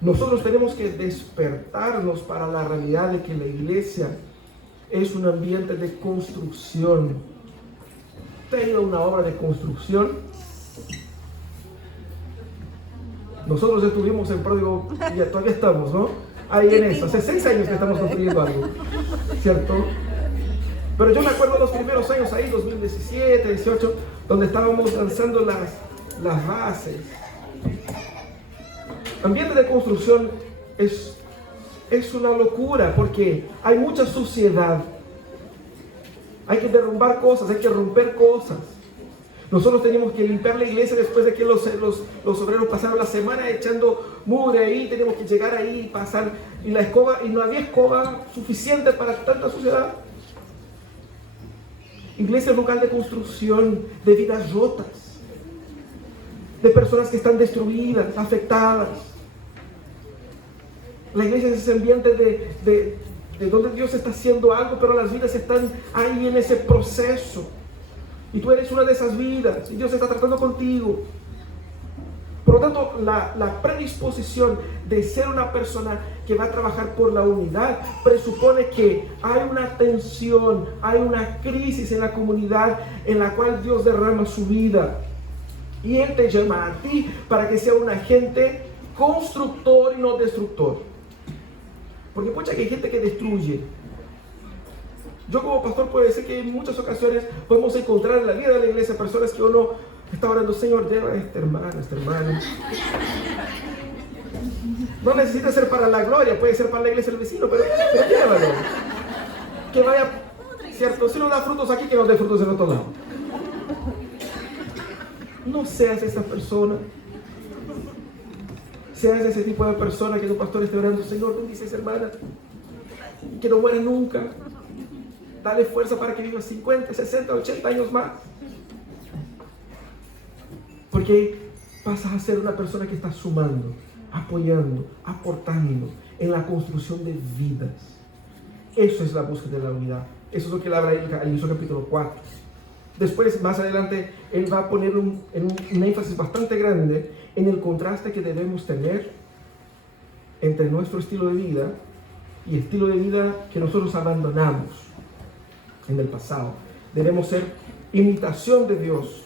Nosotros tenemos que despertarnos para la realidad de que la iglesia es un ambiente de construcción. ¿Usted ha ido a una obra de construcción? Nosotros estuvimos en Pródigo, y todavía estamos, ¿no? Ahí en eso, hace 6 años que estamos construyendo algo, ¿cierto? Pero yo me acuerdo los primeros años ahí, 2017, 18, donde estábamos lanzando las bases. Ambiente de construcción es una locura porque hay mucha suciedad. Hay que derrumbar cosas, hay que romper cosas. Nosotros teníamos que limpiar la iglesia después de que los obreros pasaron la semana echando mugre ahí. Teníamos que llegar ahí y pasar. Y la escoba, y no había escoba suficiente para tanta suciedad. Iglesia local de construcción, de vidas rotas, de personas que están destruidas, afectadas. La iglesia es ese ambiente de donde Dios está haciendo algo, pero las vidas están ahí en ese proceso. Y tú eres una de esas vidas, y Dios está tratando contigo. Por lo tanto, la predisposición de ser una persona que va a trabajar por la unidad presupone que hay una tensión, hay una crisis en la comunidad en la cual Dios derrama su vida. Y Él te llama a ti para que sea un agente constructor y no destructor. Porque pucha que hay gente que destruye. Yo como pastor puedo decir que en muchas ocasiones podemos encontrar en la vida de la iglesia personas que uno está orando, Señor, lleva a este hermano. No necesita ser para la gloria, puede ser para la iglesia del vecino, pero llévalo. Que vaya, ¿cierto? Si no da frutos aquí, que no dé frutos en otro lado. No seas esa persona. Seas ese tipo de persona que tu pastor esté orando, Señor, bendice a esa hermana, que no muera nunca. Dale fuerza para que viva 50, 60, 80 años más. Porque pasas a ser una persona que está sumando, apoyando, aportando en la construcción de vidas. Eso es la búsqueda de la unidad. Eso es lo que él habla en el inicio capítulo 4. Después, más adelante, él va a poner un énfasis bastante grande en el contraste que debemos tener entre nuestro estilo de vida y estilo de vida que nosotros abandonamos en el pasado. Debemos ser imitación de Dios.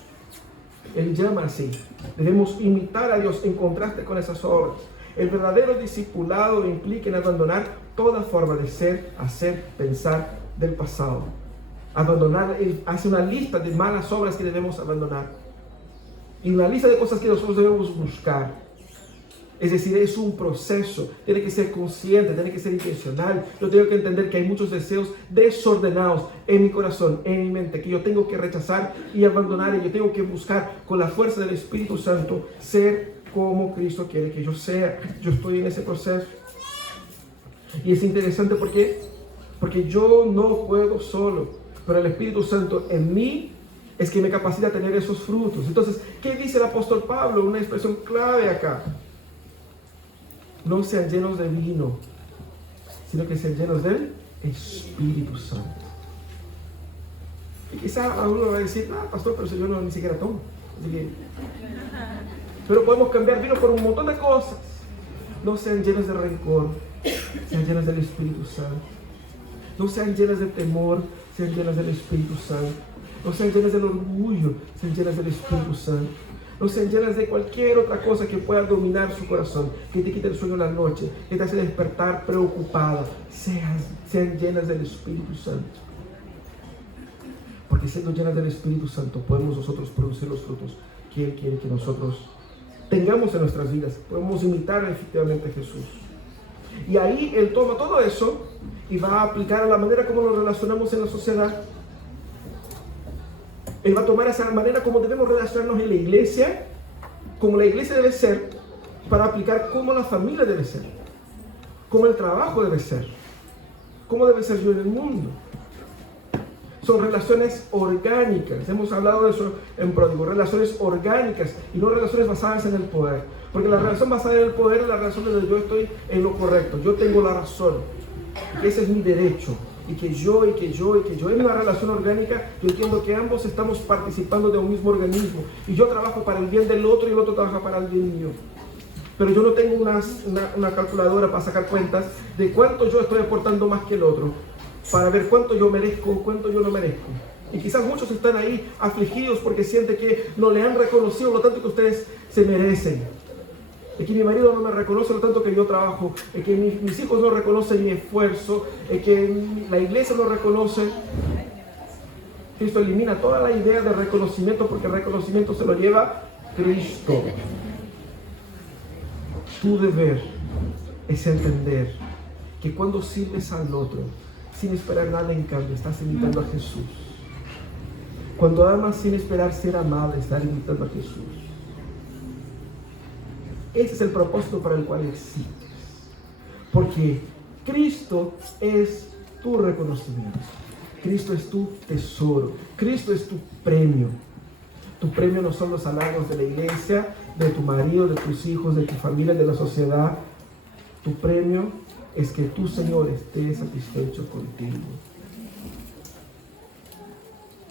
Él llama así. Debemos imitar a Dios en contraste con esas obras. El verdadero discipulado implica en abandonar toda forma de ser, hacer, pensar del pasado. Abandonar, él hace una lista de malas obras que debemos abandonar. Y una lista de cosas que nosotros debemos buscar. Es decir, es un proceso, tiene que ser consciente, tiene que ser intencional. Yo tengo que entender que hay muchos deseos desordenados en mi corazón, en mi mente, que yo tengo que rechazar y abandonar, y yo tengo que buscar con la fuerza del Espíritu Santo ser como Cristo quiere que yo sea. Yo estoy en ese proceso. Y es interesante porque yo no puedo solo, pero el Espíritu Santo en mí es que me capacita a tener esos frutos. Entonces, ¿qué dice el apóstol Pablo? Una expresión clave acá. No sean llenos de vino, sino que sean llenos del Espíritu Santo. Y quizá a uno va a decir, pastor, pero si yo no ni siquiera tomo. Pero podemos cambiar vino por un montón de cosas. No sean llenos de rencor, sean llenos del Espíritu Santo. No sean llenas de temor, sean llenas del Espíritu Santo. No sean llenas del orgullo, sean llenas del Espíritu Santo. No sean llenas de cualquier otra cosa que pueda dominar su corazón, que te quite el sueño en la noche, que te hace despertar preocupada. Sean llenas del Espíritu Santo. Porque siendo llenas del Espíritu Santo podemos nosotros producir los frutos que Él quiere que nosotros tengamos en nuestras vidas. Podemos imitar efectivamente a Jesús. Y ahí Él toma todo eso y va a aplicar a la manera como nos relacionamos en la sociedad. Él va a tomar esa manera como debemos relacionarnos en la iglesia, como la iglesia debe ser, para aplicar cómo la familia debe ser, cómo el trabajo debe ser, cómo debe ser yo en el mundo. Son relaciones orgánicas. Hemos hablado de eso en Pródigo. Relaciones orgánicas y no relaciones basadas en el poder. Porque la relación basada en el poder es la relación donde yo estoy en lo correcto. Yo tengo la razón. Y ese es mi derecho. Y que yo. En una relación orgánica, yo entiendo que ambos estamos participando de un mismo organismo. Y yo trabajo para el bien del otro y el otro trabaja para el bien mío. pero yo no tengo una calculadora para sacar cuentas de cuánto yo estoy aportando más que el otro, para ver cuánto yo merezco, cuánto yo no merezco. Y quizás muchos están ahí afligidos porque sienten que no le han reconocido lo tanto que ustedes se merecen. Es que mi marido no me reconoce lo tanto que yo trabajo, es que mis hijos no reconocen mi esfuerzo, es que la iglesia no reconoce. Cristo elimina toda la idea de reconocimiento porque el reconocimiento se lo lleva Cristo. Tu deber es entender que cuando sirves al otro, sin esperar nada en cambio, estás imitando a Jesús. Cuando amas sin esperar ser amado, estás imitando a Jesús. Ese es el propósito para el cual existes. Porque Cristo es tu reconocimiento. Cristo es tu tesoro. Cristo es tu premio. Tu premio no son los halagos de la iglesia, de tu marido, de tus hijos, de tu familia, de la sociedad. Tu premio es que tu Señor esté satisfecho contigo.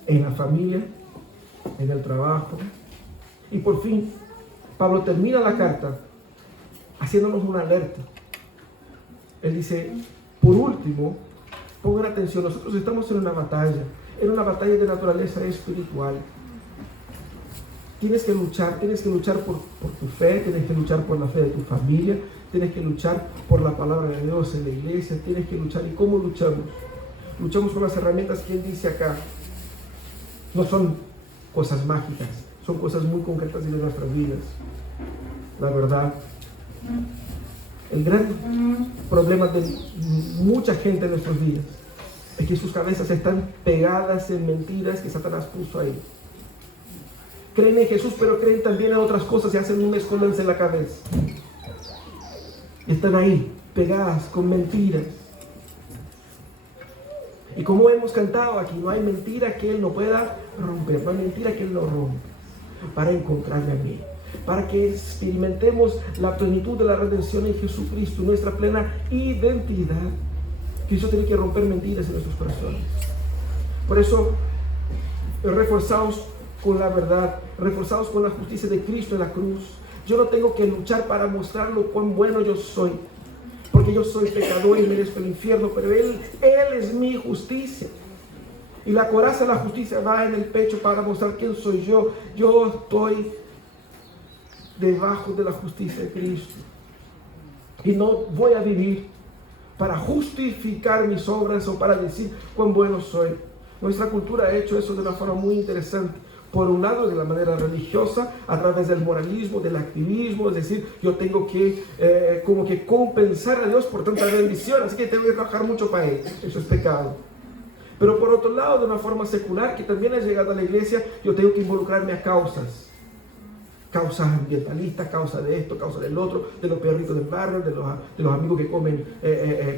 En la familia, en el trabajo. Y por fin, Pablo termina la carta haciéndonos una alerta. Él dice, por último, pongan atención, nosotros estamos en una batalla de naturaleza espiritual. Tienes que luchar por tu fe, tienes que luchar por la fe de tu familia, tienes que luchar por la palabra de Dios en la iglesia, tienes que luchar. ¿Y cómo luchamos? Luchamos con las herramientas que él dice acá. No son cosas mágicas, son cosas muy concretas de nuestras vidas. La verdad, el gran problema de mucha gente en nuestros días es que sus cabezas están pegadas en mentiras que Satanás puso ahí. Creen en Jesús, pero creen también en otras cosas y hacen un mezcolanza en la cabeza. Están ahí, pegadas con mentiras. Y como hemos cantado aquí, no hay mentira que Él no pueda romper, no hay mentira que Él no rompa, para encontrarme a mí, para que experimentemos la plenitud de la redención en Jesucristo, nuestra plena identidad. Cristo tiene que romper mentiras en nuestros corazones. Por eso, reforzados con la verdad, reforzados con la justicia de Cristo en la cruz. Yo no tengo que luchar para mostrarlo cuán bueno yo soy, porque yo soy pecador y merezco el infierno, pero Él es mi justicia. Y la coraza de la justicia va en el pecho para mostrar quién soy yo. Yo estoy debajo de la justicia de Cristo. Y no voy a vivir para justificar mis obras o para decir cuán bueno soy. Nuestra cultura ha hecho eso de una forma muy interesante. Por un lado, de la manera religiosa, a través del moralismo, del activismo, es decir, yo tengo que como que compensar a Dios por tanta bendición, así que tengo que trabajar mucho para Él. Eso es pecado. Pero por otro lado, de una forma secular, que también ha llegado a la iglesia, yo tengo que involucrarme a causas ambientalistas, causa de esto, causa del otro, de los perritos del barrio, de los amigos que comen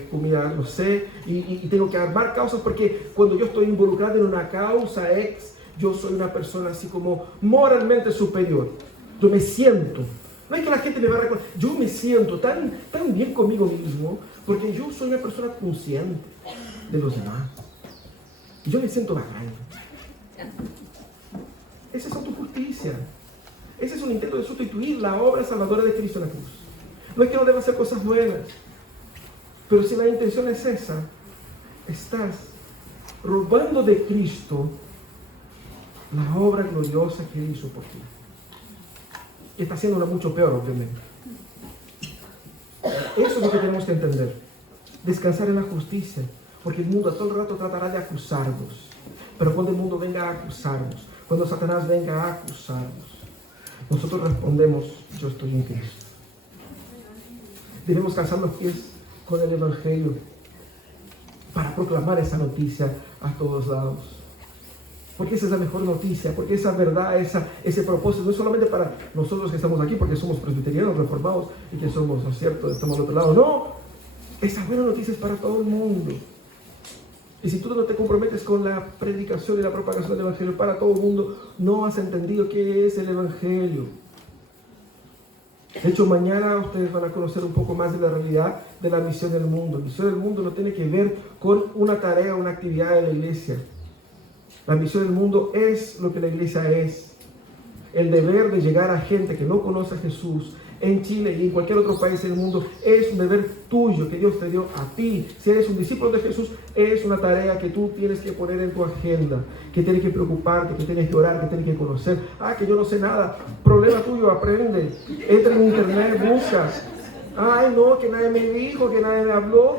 comida, no sé, y tengo que armar causas porque cuando yo estoy involucrado en una causa yo soy una persona así como moralmente superior. Yo me siento, no es que la gente me va a reconocer, yo me siento tan bien conmigo mismo porque yo soy una persona consciente de los demás. Y yo me siento bacán. Esa es autojusticia. Ese es un intento de sustituir la obra salvadora de Cristo en la cruz. No es que no deba hacer cosas buenas, pero si la intención es esa, estás robando de Cristo la obra gloriosa que Él hizo por ti. Y está haciéndola mucho peor, obviamente. Eso es lo que tenemos que entender. Descansar en la justicia, porque el mundo a todo el rato tratará de acusarnos. Pero cuando el mundo venga a acusarnos, cuando Satanás venga a acusarnos, nosotros respondemos, yo estoy en Cristo. Debemos calzar los pies con el Evangelio para proclamar esa noticia a todos lados. Porque esa es la mejor noticia, porque esa verdad, ese propósito, no es solamente para nosotros que estamos aquí, porque somos presbiterianos, reformados, y que somos, ¿no es cierto?, estamos al otro lado. No, esa buena noticia es para todo el mundo. Y si tú no te comprometes con la predicación y la propagación del Evangelio para todo el mundo, no has entendido qué es el Evangelio. De hecho, mañana ustedes van a conocer un poco más de la realidad de la misión del mundo. La misión del mundo no tiene que ver con una tarea, una actividad de la iglesia. La misión del mundo es lo que la iglesia es. El deber de llegar a gente que no conoce a Jesús, en Chile y en cualquier otro país del mundo, es un deber tuyo que Dios te dio a ti. Si eres un discípulo de Jesús, es una tarea que tú tienes que poner en tu agenda, que tienes que preocuparte, que tienes que orar, que tienes que conocer. Que yo no sé nada. Problema tuyo, aprende. Entra en internet, busca. No, que nadie me dijo, que nadie me habló.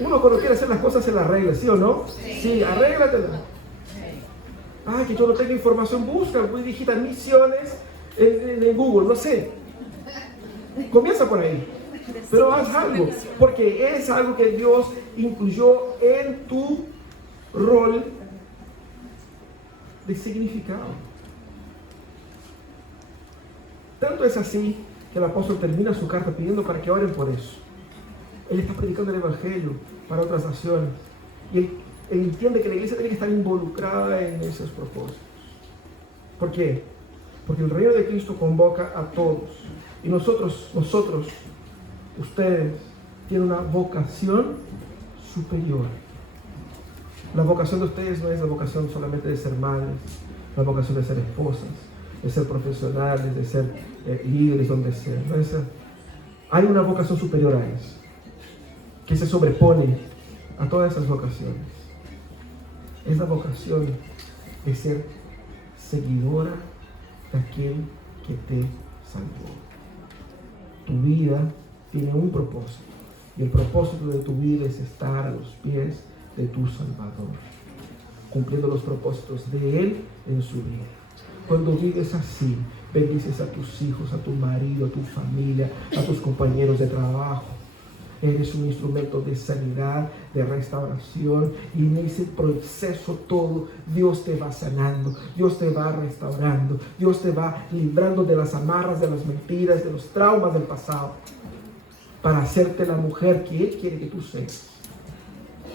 Uno cuando quiere hacer las cosas se las arregla, ¿sí o no? Sí, arréglatela. Que yo no tengo información, busca, digita misiones en Google, no sé. Comienza por ahí. Pero haz algo, porque es algo que Dios incluyó en tu rol de significado. Tanto es así que el apóstol termina su carta pidiendo para que oren por eso. Él está predicando el evangelio para otras naciones. Y él entiende que la iglesia tiene que estar involucrada en esos propósitos. ¿Por qué? Porque el reino de Cristo convoca a todos. Y nosotros, ustedes, tienen una vocación superior. La vocación de ustedes no es la vocación solamente de ser madres, la vocación de ser esposas, de ser profesionales, de ser líderes, donde sea. No es, hay una vocación superior a eso, que se sobrepone a todas esas vocaciones. Es la vocación de ser seguidora de aquel que te salvó. Tu vida tiene un propósito, y el propósito de tu vida es estar a los pies de tu Salvador, cumpliendo los propósitos de Él en su vida. Cuando vives así, bendices a tus hijos, a tu marido, a tu familia, a tus compañeros de trabajo. Eres un instrumento de sanidad, de restauración, y en ese proceso todo Dios te va sanando, Dios te va restaurando, Dios te va librando de las amarras, de las mentiras, de los traumas del pasado, para hacerte la mujer que Él quiere que tú seas.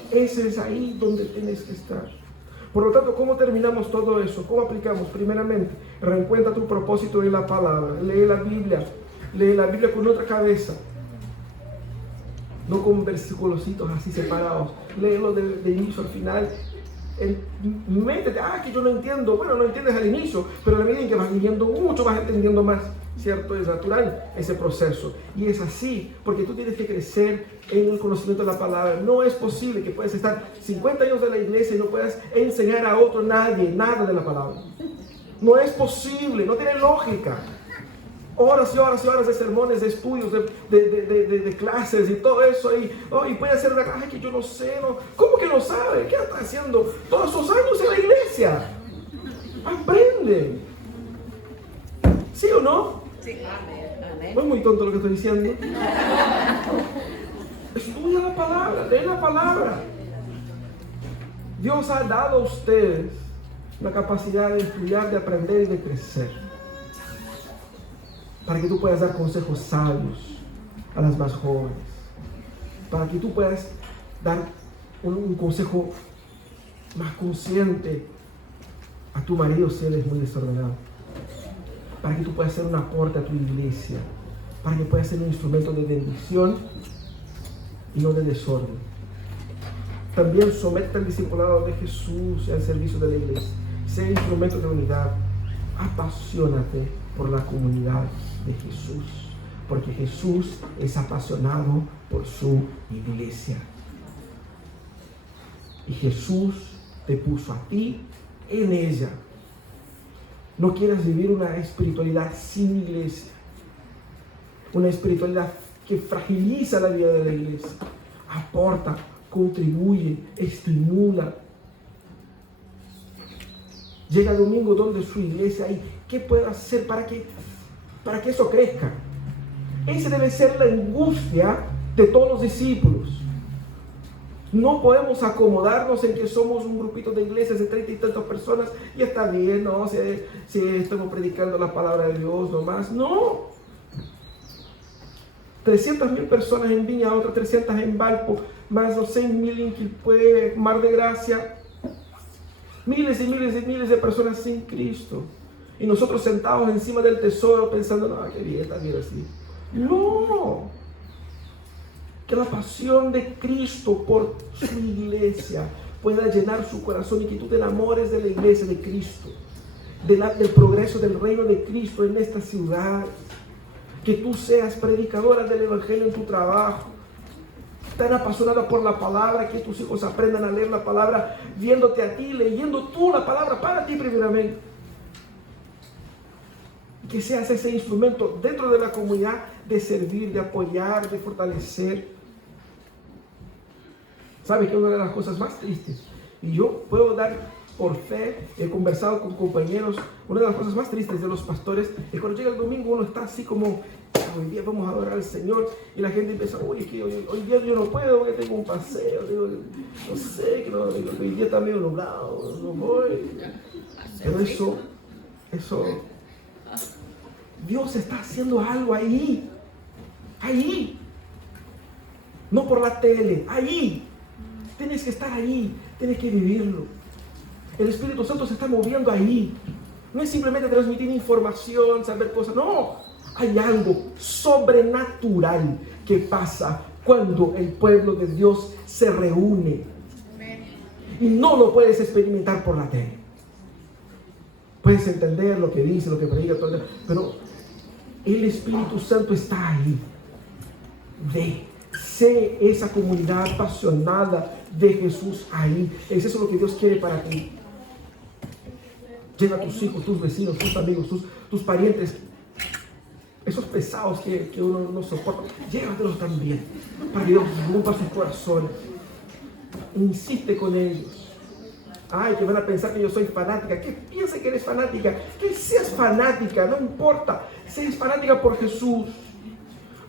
Ese es ahí donde tienes que estar. Por lo tanto, ¿cómo terminamos todo eso? ¿Cómo aplicamos? Primeramente, reencuentra tu propósito en la palabra. Lee la Biblia con otra cabeza, no con versículos así separados. Léelo de inicio al final. Métete, que yo no entiendo. Bueno, no entiendes al inicio, pero a la medida en que vas leyendo mucho, vas entendiendo más, ¿cierto? Es natural ese proceso. Y es así, porque tú tienes que crecer en el conocimiento de la palabra. No es posible que puedas estar 50 años de la iglesia y no puedas enseñar a otro nada de la palabra. No es posible, no tiene lógica. Horas y horas y horas de sermones, de estudios, de clases y todo eso. Y puede hacer una cosa que yo no sé. ¿No? ¿Cómo que no sabe? ¿Qué está haciendo todos esos años en la iglesia? Aprende. ¿Sí o no? Sí, amén. No es muy tonto lo que estoy diciendo. Estudia la palabra, lee la palabra. Dios ha dado a ustedes la capacidad de estudiar, de aprender y de crecer, para que tú puedas dar consejos sabios a las más jóvenes, para que tú puedas dar un consejo más consciente a tu marido si él es muy desordenado, para que tú puedas hacer un aporte a tu iglesia, para que puedas ser un instrumento de bendición y no de desorden. También somete al discipulado de Jesús al servicio de la iglesia. Sea instrumento de unidad. Apasionate por la comunidad de Jesús, porque Jesús es apasionado por su iglesia. Y Jesús te puso a ti en ella. No quieras vivir una espiritualidad sin iglesia, una espiritualidad que fragiliza la vida de la iglesia. Aporta, contribuye, estimula. Llega el domingo donde su iglesia y ¿qué puede hacer para que eso crezca? Esa debe ser la angustia de todos los discípulos. No podemos acomodarnos en que somos un grupito de iglesias de 30 y tantas personas y está bien, ¿no? Si estamos predicando la palabra de Dios nomás. No. 300,000 personas en Viña, otras 300 en Valpo, más los 6,000 en Quilpué, Mar de Gracia. Miles y miles y miles de personas sin Cristo. Y nosotros sentados encima del tesoro pensando, no, qué bien, está bien así. No. Que la pasión de Cristo por su iglesia pueda llenar su corazón y que tú te enamores de la iglesia de Cristo. del progreso del reino de Cristo en esta ciudad. Que tú seas predicadora del Evangelio en tu trabajo, tan apasionada por la palabra, que tus hijos aprendan a leer la palabra, viéndote a ti, leyendo tú la palabra para ti primeramente. Que seas ese instrumento dentro de la comunidad de servir, de apoyar, de fortalecer. ¿Sabes que una de las cosas más tristes? Y yo puedo dar por fe, he conversado con compañeros, una de las cosas más tristes de los pastores es cuando llega el domingo uno está así como, hoy día vamos a adorar al Señor, y la gente empieza, uy, que hoy día yo no puedo porque tengo un paseo, digo, no sé, que hoy día está medio nublado, no voy. Pero eso, Dios está haciendo algo ahí, no por la tele, ahí. Tienes que estar ahí, tienes que vivirlo. El Espíritu Santo se está moviendo ahí. No es simplemente transmitir información, saber cosas. No, hay algo sobrenatural que pasa cuando el pueblo de Dios se reúne. Y no lo puedes experimentar por la tele. Puedes entender lo que dice, lo que predica, pero el Espíritu Santo está ahí. Sé esa comunidad apasionada de Jesús ahí. Es eso lo que Dios quiere para ti. Lleva a tus hijos, tus vecinos, tus amigos, tus parientes, esos pesados que uno no soporta. Llévatelos también, para que Dios rompa sus corazones. Insiste con ellos. Ay, que van a pensar que yo soy fanática. Que piensen que eres fanática. Que seas fanática, no importa. Seas fanática por Jesús.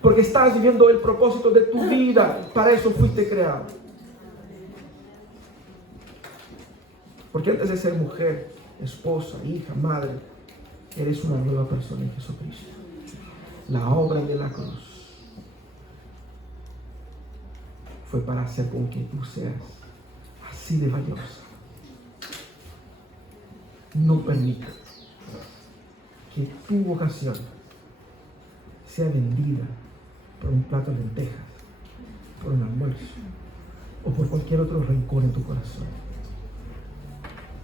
Porque estás viviendo el propósito de tu vida. Para eso fuiste creado. Porque antes de ser mujer, esposa, hija, madre, eres una nueva persona en Jesucristo. La obra de la cruz fue para hacer con que tú seas así de valiosa. No permitas que tu vocación sea vendida por un plato de lentejas, por un almuerzo o por cualquier otro rencor en tu corazón.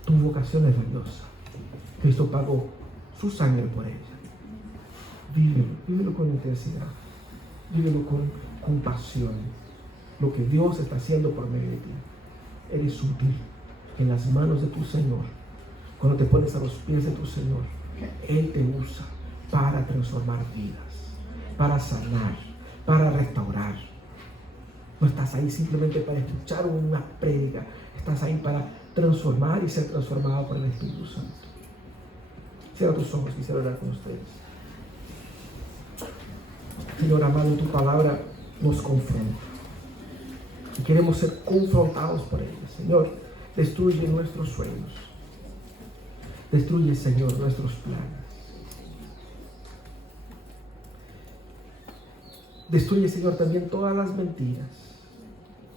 Tu vocación es valiosa. Cristo pagó su sangre por ella. Vívelo con intensidad. Vívelo con pasión. Lo que Dios está haciendo por medio de ti. Eres útil en las manos de tu Señor. Cuando te pones a los pies de tu Señor, Él te usa para transformar vidas, para sanar, para restaurar. No estás ahí simplemente para escuchar una prédica. Estás ahí para transformar y ser transformado por el Espíritu Santo. Cierra tus ojos, quisiera hablar con ustedes. Señor amado, tu palabra nos confronta. Y queremos ser confrontados por ella. Señor, destruye nuestros sueños. Destruye, Señor, nuestros planes. Destruye, Señor, también todas las mentiras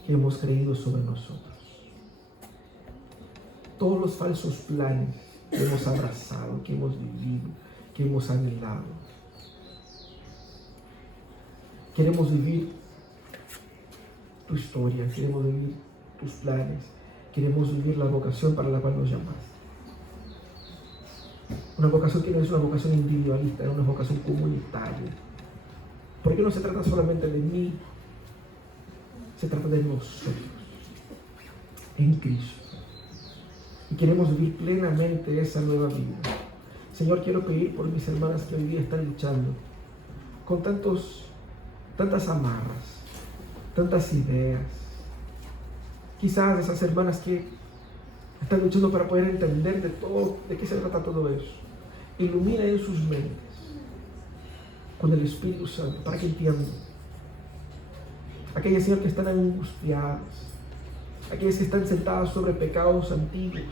que hemos creído sobre nosotros. Todos los falsos planes que hemos abrazado, que hemos vivido, que hemos anhelado. Queremos vivir tu historia, queremos vivir tus planes, queremos vivir la vocación para la cual nos llamaste. Una vocación que no es una vocación individualista, es una vocación comunitaria. Porque no se trata solamente de mí, se trata de nosotros, en Cristo. Y queremos vivir plenamente esa nueva vida. Señor, quiero pedir por mis hermanas que hoy día están luchando con tantas amarras, tantas ideas. Quizás esas hermanas que están luchando para poder entender de qué se trata todo eso. Ilumina en sus mentes con el Espíritu Santo para que entiendan. Aquellas, Señor, que están angustiadas, aquellas que están sentadas sobre pecados antiguos,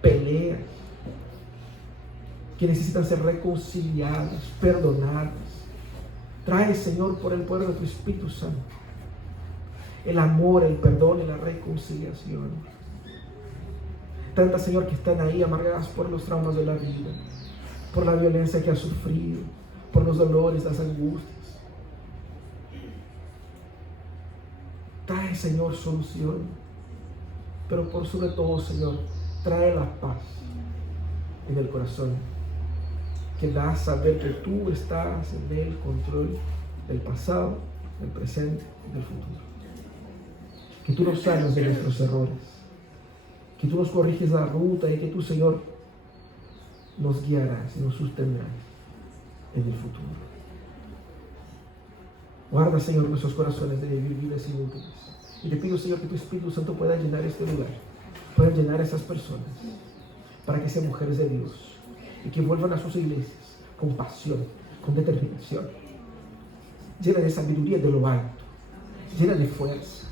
peleas, que necesitan ser reconciliadas, perdonadas. Trae, Señor, por el poder de tu Espíritu Santo, el amor, el perdón y la reconciliación. Tantas, Señor, que están ahí amargadas por los traumas de la vida, por la violencia que has sufrido, por los dolores, las angustias. Trae, Señor, solución, pero por sobre todo, Señor, trae la paz. en el corazón, que da a saber que tú estás en el control del pasado, del presente y del futuro. Que tú nos sanas de nuestros errores, que tú nos corriges la ruta y que tú, Señor, nos guiarás y nos sostendrás en el futuro. Guarda, Señor, nuestros corazones de vivir vidas inútiles. Y te pido, Señor, que tu Espíritu Santo pueda llenar este lugar, pueda llenar a esas personas, para que sean mujeres de Dios y que vuelvan a sus iglesias con pasión, con determinación, llena de sabiduría de lo alto, llena de fuerza,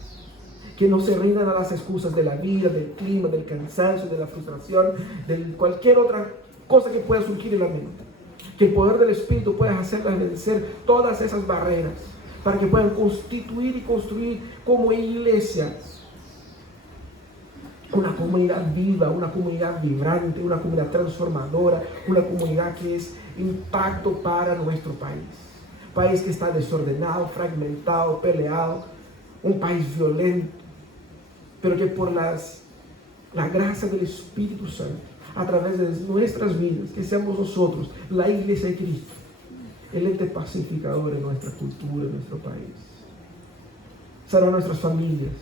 que no se rindan a las excusas de la vida, del clima, del cansancio, de la frustración, de cualquier otra cosa que pueda surgir en la mente. Que el poder del Espíritu pueda hacerlas vencer todas esas barreras, para que puedan constituir y construir como iglesia una comunidad viva, una comunidad vibrante, una comunidad transformadora, una comunidad que es impacto para nuestro país. País que está desordenado, fragmentado, peleado, un país violento, pero que por la gracia del Espíritu Santo, a través de nuestras vidas, que seamos nosotros, la iglesia de Cristo, el ente pacificador en nuestra cultura, en nuestro país. Sana a nuestras familias,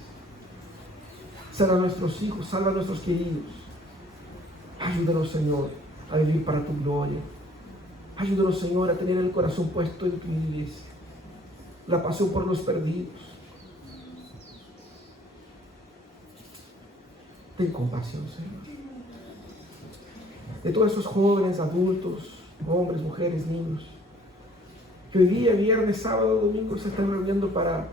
sana a nuestros hijos, salva a nuestros queridos. Ayúdanos, Señor, a vivir para tu gloria. Ayúdanos, Señor, a tener el corazón puesto en tu iglesia, la pasión por los perdidos. Ten compasión, Señor, de todos esos jóvenes, adultos, hombres, mujeres, niños, que hoy día, viernes, sábado, domingo se están reuniendo para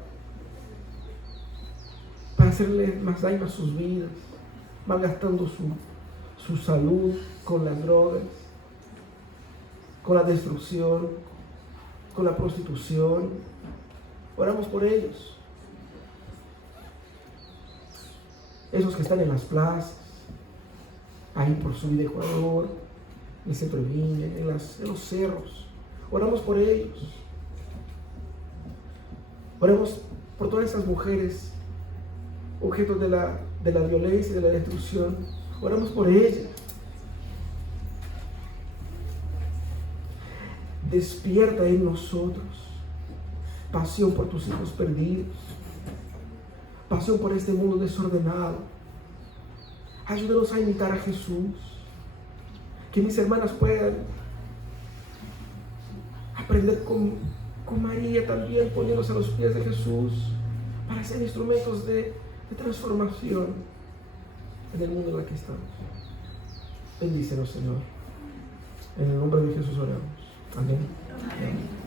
hacerle más daño a sus vidas, malgastando su salud con las drogas, con la destrucción, con la prostitución. Oramos por ellos. Esos que están en las plazas, ahí por Subida Ecuador, en el centro de Viña, en los cerros. Oramos por ellos. Oramos por todas esas mujeres objetos de la violencia y de la destrucción. Oramos por ellas. Despierta en nosotros pasión por tus hijos perdidos, pasión por este mundo desordenado. Ayúdanos a imitar a Jesús, que mis hermanas puedan aprender con María también, poniéndose a los pies de Jesús, para ser instrumentos de transformación en el mundo en el que estamos. Bendícenos, Señor. En el nombre de Jesús oramos. Amén. Amén.